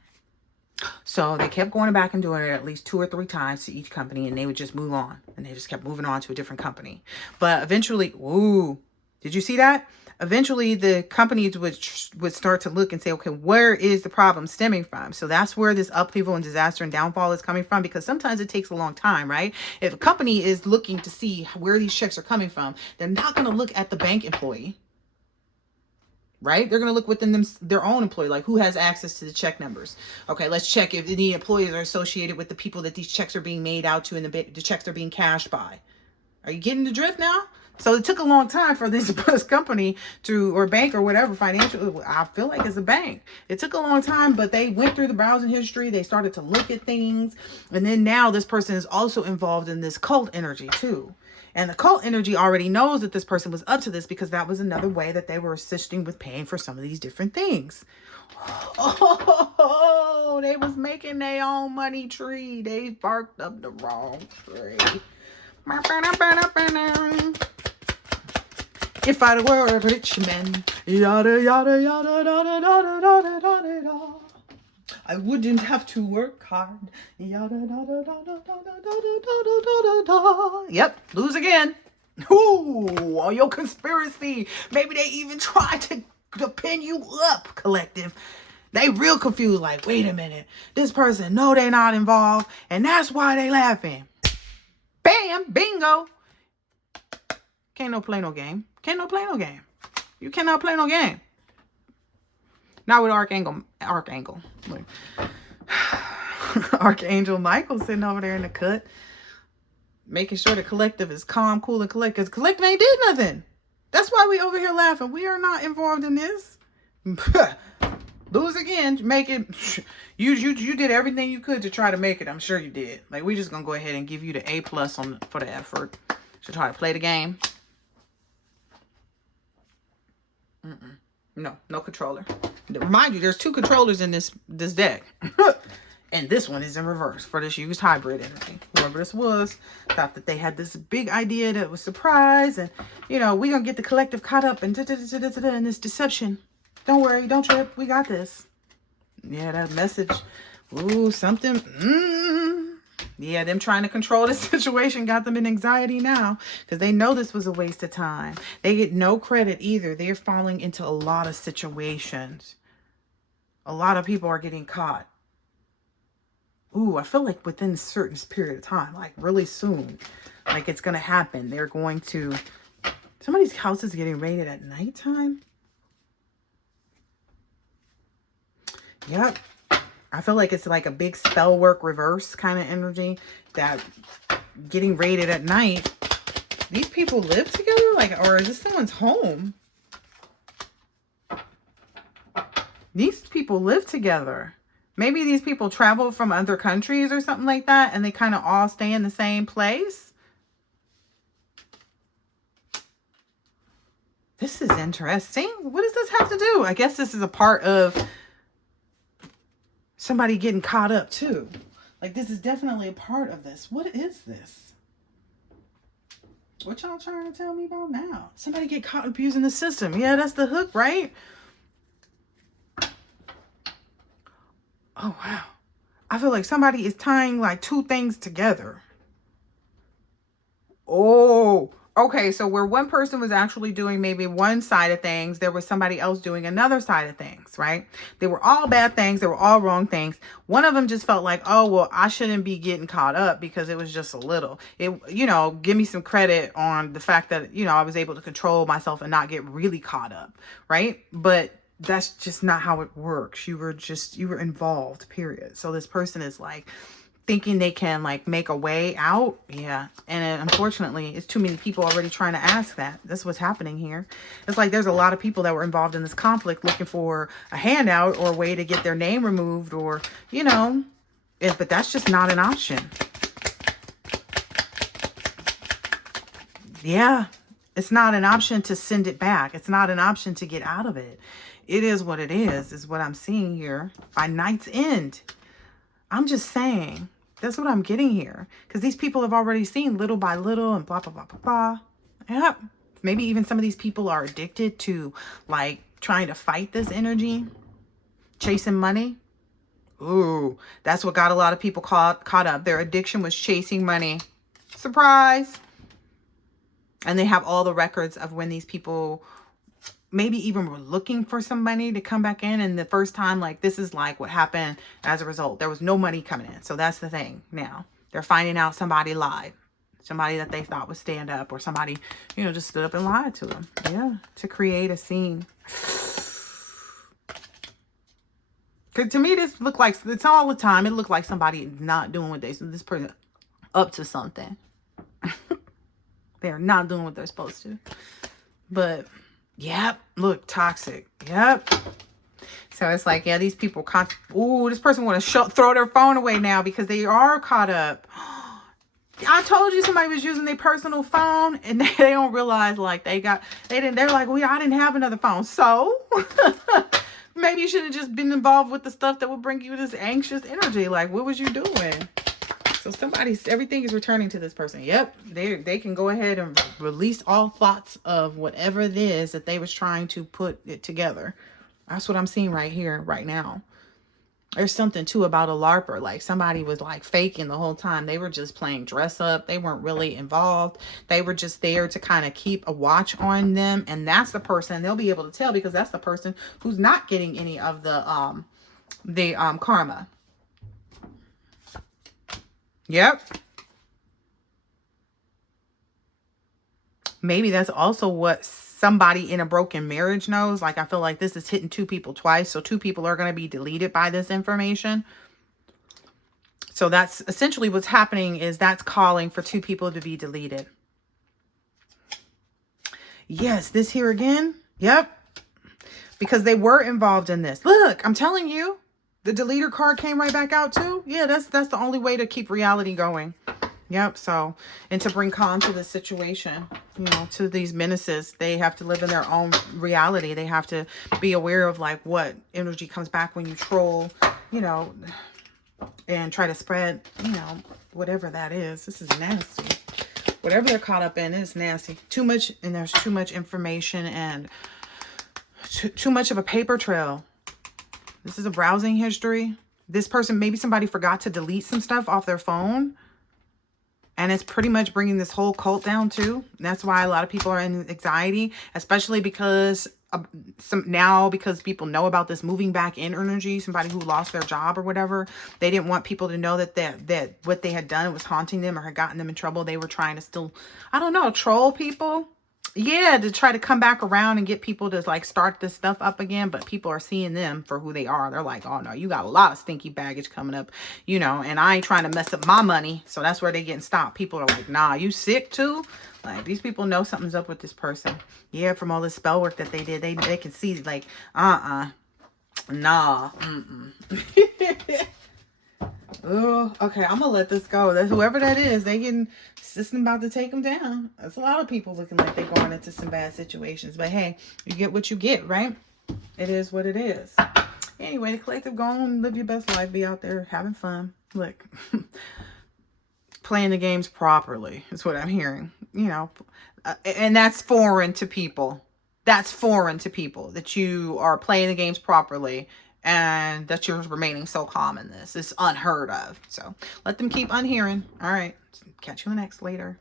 So they kept going back and doing it at least 2 or 3 times to each company, and they would just move on. And they just kept moving on to a different company. But eventually, ooh, did you see that? Eventually, the companies would start to look and say, okay, where is the problem stemming from? So that's where this upheaval and disaster and downfall is coming from, because sometimes it takes a long time, right? If a company is looking to see where these checks are coming from, they're not going to look at the bank employee. Right? They're going to look within their own employee, like who has access to the check numbers. Okay, let's check if any employees are associated with the people that these checks are being made out to and the checks are being cashed by. Are you getting the drift now? So it took a long time for this company to, or bank or whatever, financial, I feel like it's a bank. It took a long time, but they went through the browsing history. They started to look at things. And then now this person is also involved in this cult energy too. And the cult energy already knows that this person was up to this because that was another way that they were assisting with paying for some of these different things. Oh, they was making their own money tree. They barked up the wrong tree. If I were a rich man, yada yada yada yada yada yada yada yada. I wouldn't have to work hard. Yada yada yada yada yada yada. Yep, lose again. Ooh, all your conspiracy. Maybe they even tried to pin you up, collective. They real confused, like, wait a minute. This person know they not involved, and that's why they laughing. Bam, bingo. Can't no play no game. Can't no play no game. You cannot play no game. Not with Archangel. Like, Archangel Michael sitting over there in the cut, making sure the collective is calm, cool, and collected. Because collective ain't did nothing. That's why we over here laughing. We are not involved in this. Lose again. Make it. You did everything you could to try to make it. I'm sure you did. Like, we just gonna go ahead and give you the A+ for the effort to try to play the game. No controller. Remind you, there's 2 controllers in this deck. And this one is in reverse for this used hybrid energy. Whoever this was thought that they had this big idea that was surprise. And, you know, we're going to get the collective caught up in this deception. Don't worry. Don't trip. We got this. Yeah, that message. Ooh, something. Yeah, them trying to control the situation got them in anxiety now because they know this was a waste of time. They get no credit either. They're falling into a lot of situations. A lot of people are getting caught. Ooh, I feel like within a certain period of time, like really soon, like it's going to happen. They're going to, somebody's house is getting raided at nighttime. Yep. I feel like it's like a big spell work reverse kind of energy that getting raided at night. These people live together? Like, or is this someone's home? These people live together. Maybe these people travel from other countries or something like that, and they kind of all stay in the same place. This is interesting. What does this have to do? I guess this is a part of somebody getting caught up too. Like, this is definitely a part of this. What is this? What y'all trying to tell me about now? Somebody get caught abusing the system. Yeah, that's the hook, right? Oh, wow. I feel like somebody is tying like 2 things together. Oh, okay. So where one person was actually doing maybe one side of things, there was somebody else doing another side of things, right? They were all bad things. They were all wrong things. One of them just felt like, oh, well, I shouldn't be getting caught up because it was just a little. You know, give me some credit on the fact that, you know, I was able to control myself and not get really caught up, right? But that's just not how it works. You were involved, period. So this person is like thinking they can like make a way out. Yeah. And unfortunately, it's too many people already trying to ask that. That's what's happening here. It's like there's a lot of people that were involved in this conflict looking for a handout or a way to get their name removed or, you know, but that's just not an option. Yeah. It's not an option to send it back. It's not an option to get out of it. It is what it is what I'm seeing here by night's end. I'm just saying, that's what I'm getting here. Because these people have already seen little by little and blah, blah, blah, blah, blah. Yep. Maybe even some of these people are addicted to like trying to fight this energy. Chasing money. Ooh, that's what got a lot of people caught up. Their addiction was chasing money. Surprise. And they have all the records of when these people maybe even were looking for some money to come back in. And the first time, like, this is like what happened as a result. There was no money coming in. So that's the thing now. They're finding out somebody lied. Somebody that they thought would stand up or somebody, you know, just stood up and lied to them. Yeah, to create a scene. Because to me, this looked like, it's all the time. It looked like somebody not doing what this person up to something. They're not doing what they're supposed to. But, yep, look, toxic. Yep. So it's like, yeah, these people, ooh, this person want to throw their phone away now because they are caught up. I told you somebody was using their personal phone and they don't realize like they're like, well, I didn't have another phone. So maybe you should have just been involved with the stuff that would bring you this anxious energy. Like, what was you doing? So everything is returning to this person. Yep, they can go ahead and release all thoughts of whatever it is that they was trying to put it together. That's what I'm seeing right here, right now. There's something too about a LARPer. Like somebody was like faking the whole time. They were just playing dress up. They weren't really involved. They were just there to kind of keep a watch on them. And that's the person they'll be able to tell, because that's the person who's not getting any of the karma. Yep. Maybe that's also what somebody in a broken marriage knows. Like, I feel like this is hitting two people twice. So two people are going to be deleted by this information. So that's essentially what's happening, is that's calling for two people to be deleted. Yes, this here again. Yep. Because they were involved in this. Look, I'm telling you, the deleter card came right back out too. Yeah, that's the only way to keep reality going. Yep. So, and to bring calm to the situation, you know, to these menaces, they have to live in their own reality. They have to be aware of like what energy comes back when you troll, you know, and try to spread, you know, whatever that is. This is nasty. Whatever they're caught up in is nasty. Too much, and there's too much information and too much of a paper trail. This is a browsing history. This person, maybe somebody forgot to delete some stuff off their phone. And it's pretty much bringing this whole cult down too. And that's why a lot of people are in anxiety, especially because because people know about this moving back in energy, somebody who lost their job or whatever. They didn't want people to know that what they had done was haunting them or had gotten them in trouble. They were trying to still, I don't know, troll people. Yeah, to try to come back around and get people to like start this stuff up again. But people are seeing them for who they are. They're like, oh no, you got a lot of stinky baggage coming up, you know, and I ain't trying to mess up my money. So that's where they getting stopped. People are like, nah, you sick too? Like, these people know something's up with this person. Yeah, from all this spell work that they did, they can see like, nah, Oh, okay, I'm gonna let this go. That's whoever that is, they getting system about to take them down. That's a lot of people looking like they're going into some bad situations. But hey, you get what you get, right? It is what it is. Anyway, the collective, go on, live your best life, be out there having fun. Look, playing the games properly is what I'm hearing. You know, and that's foreign to people. That's foreign to people, that you are playing the games properly and that you're remaining so calm in this. It's unheard of. So let them keep unhearing. All right. Catch you next later.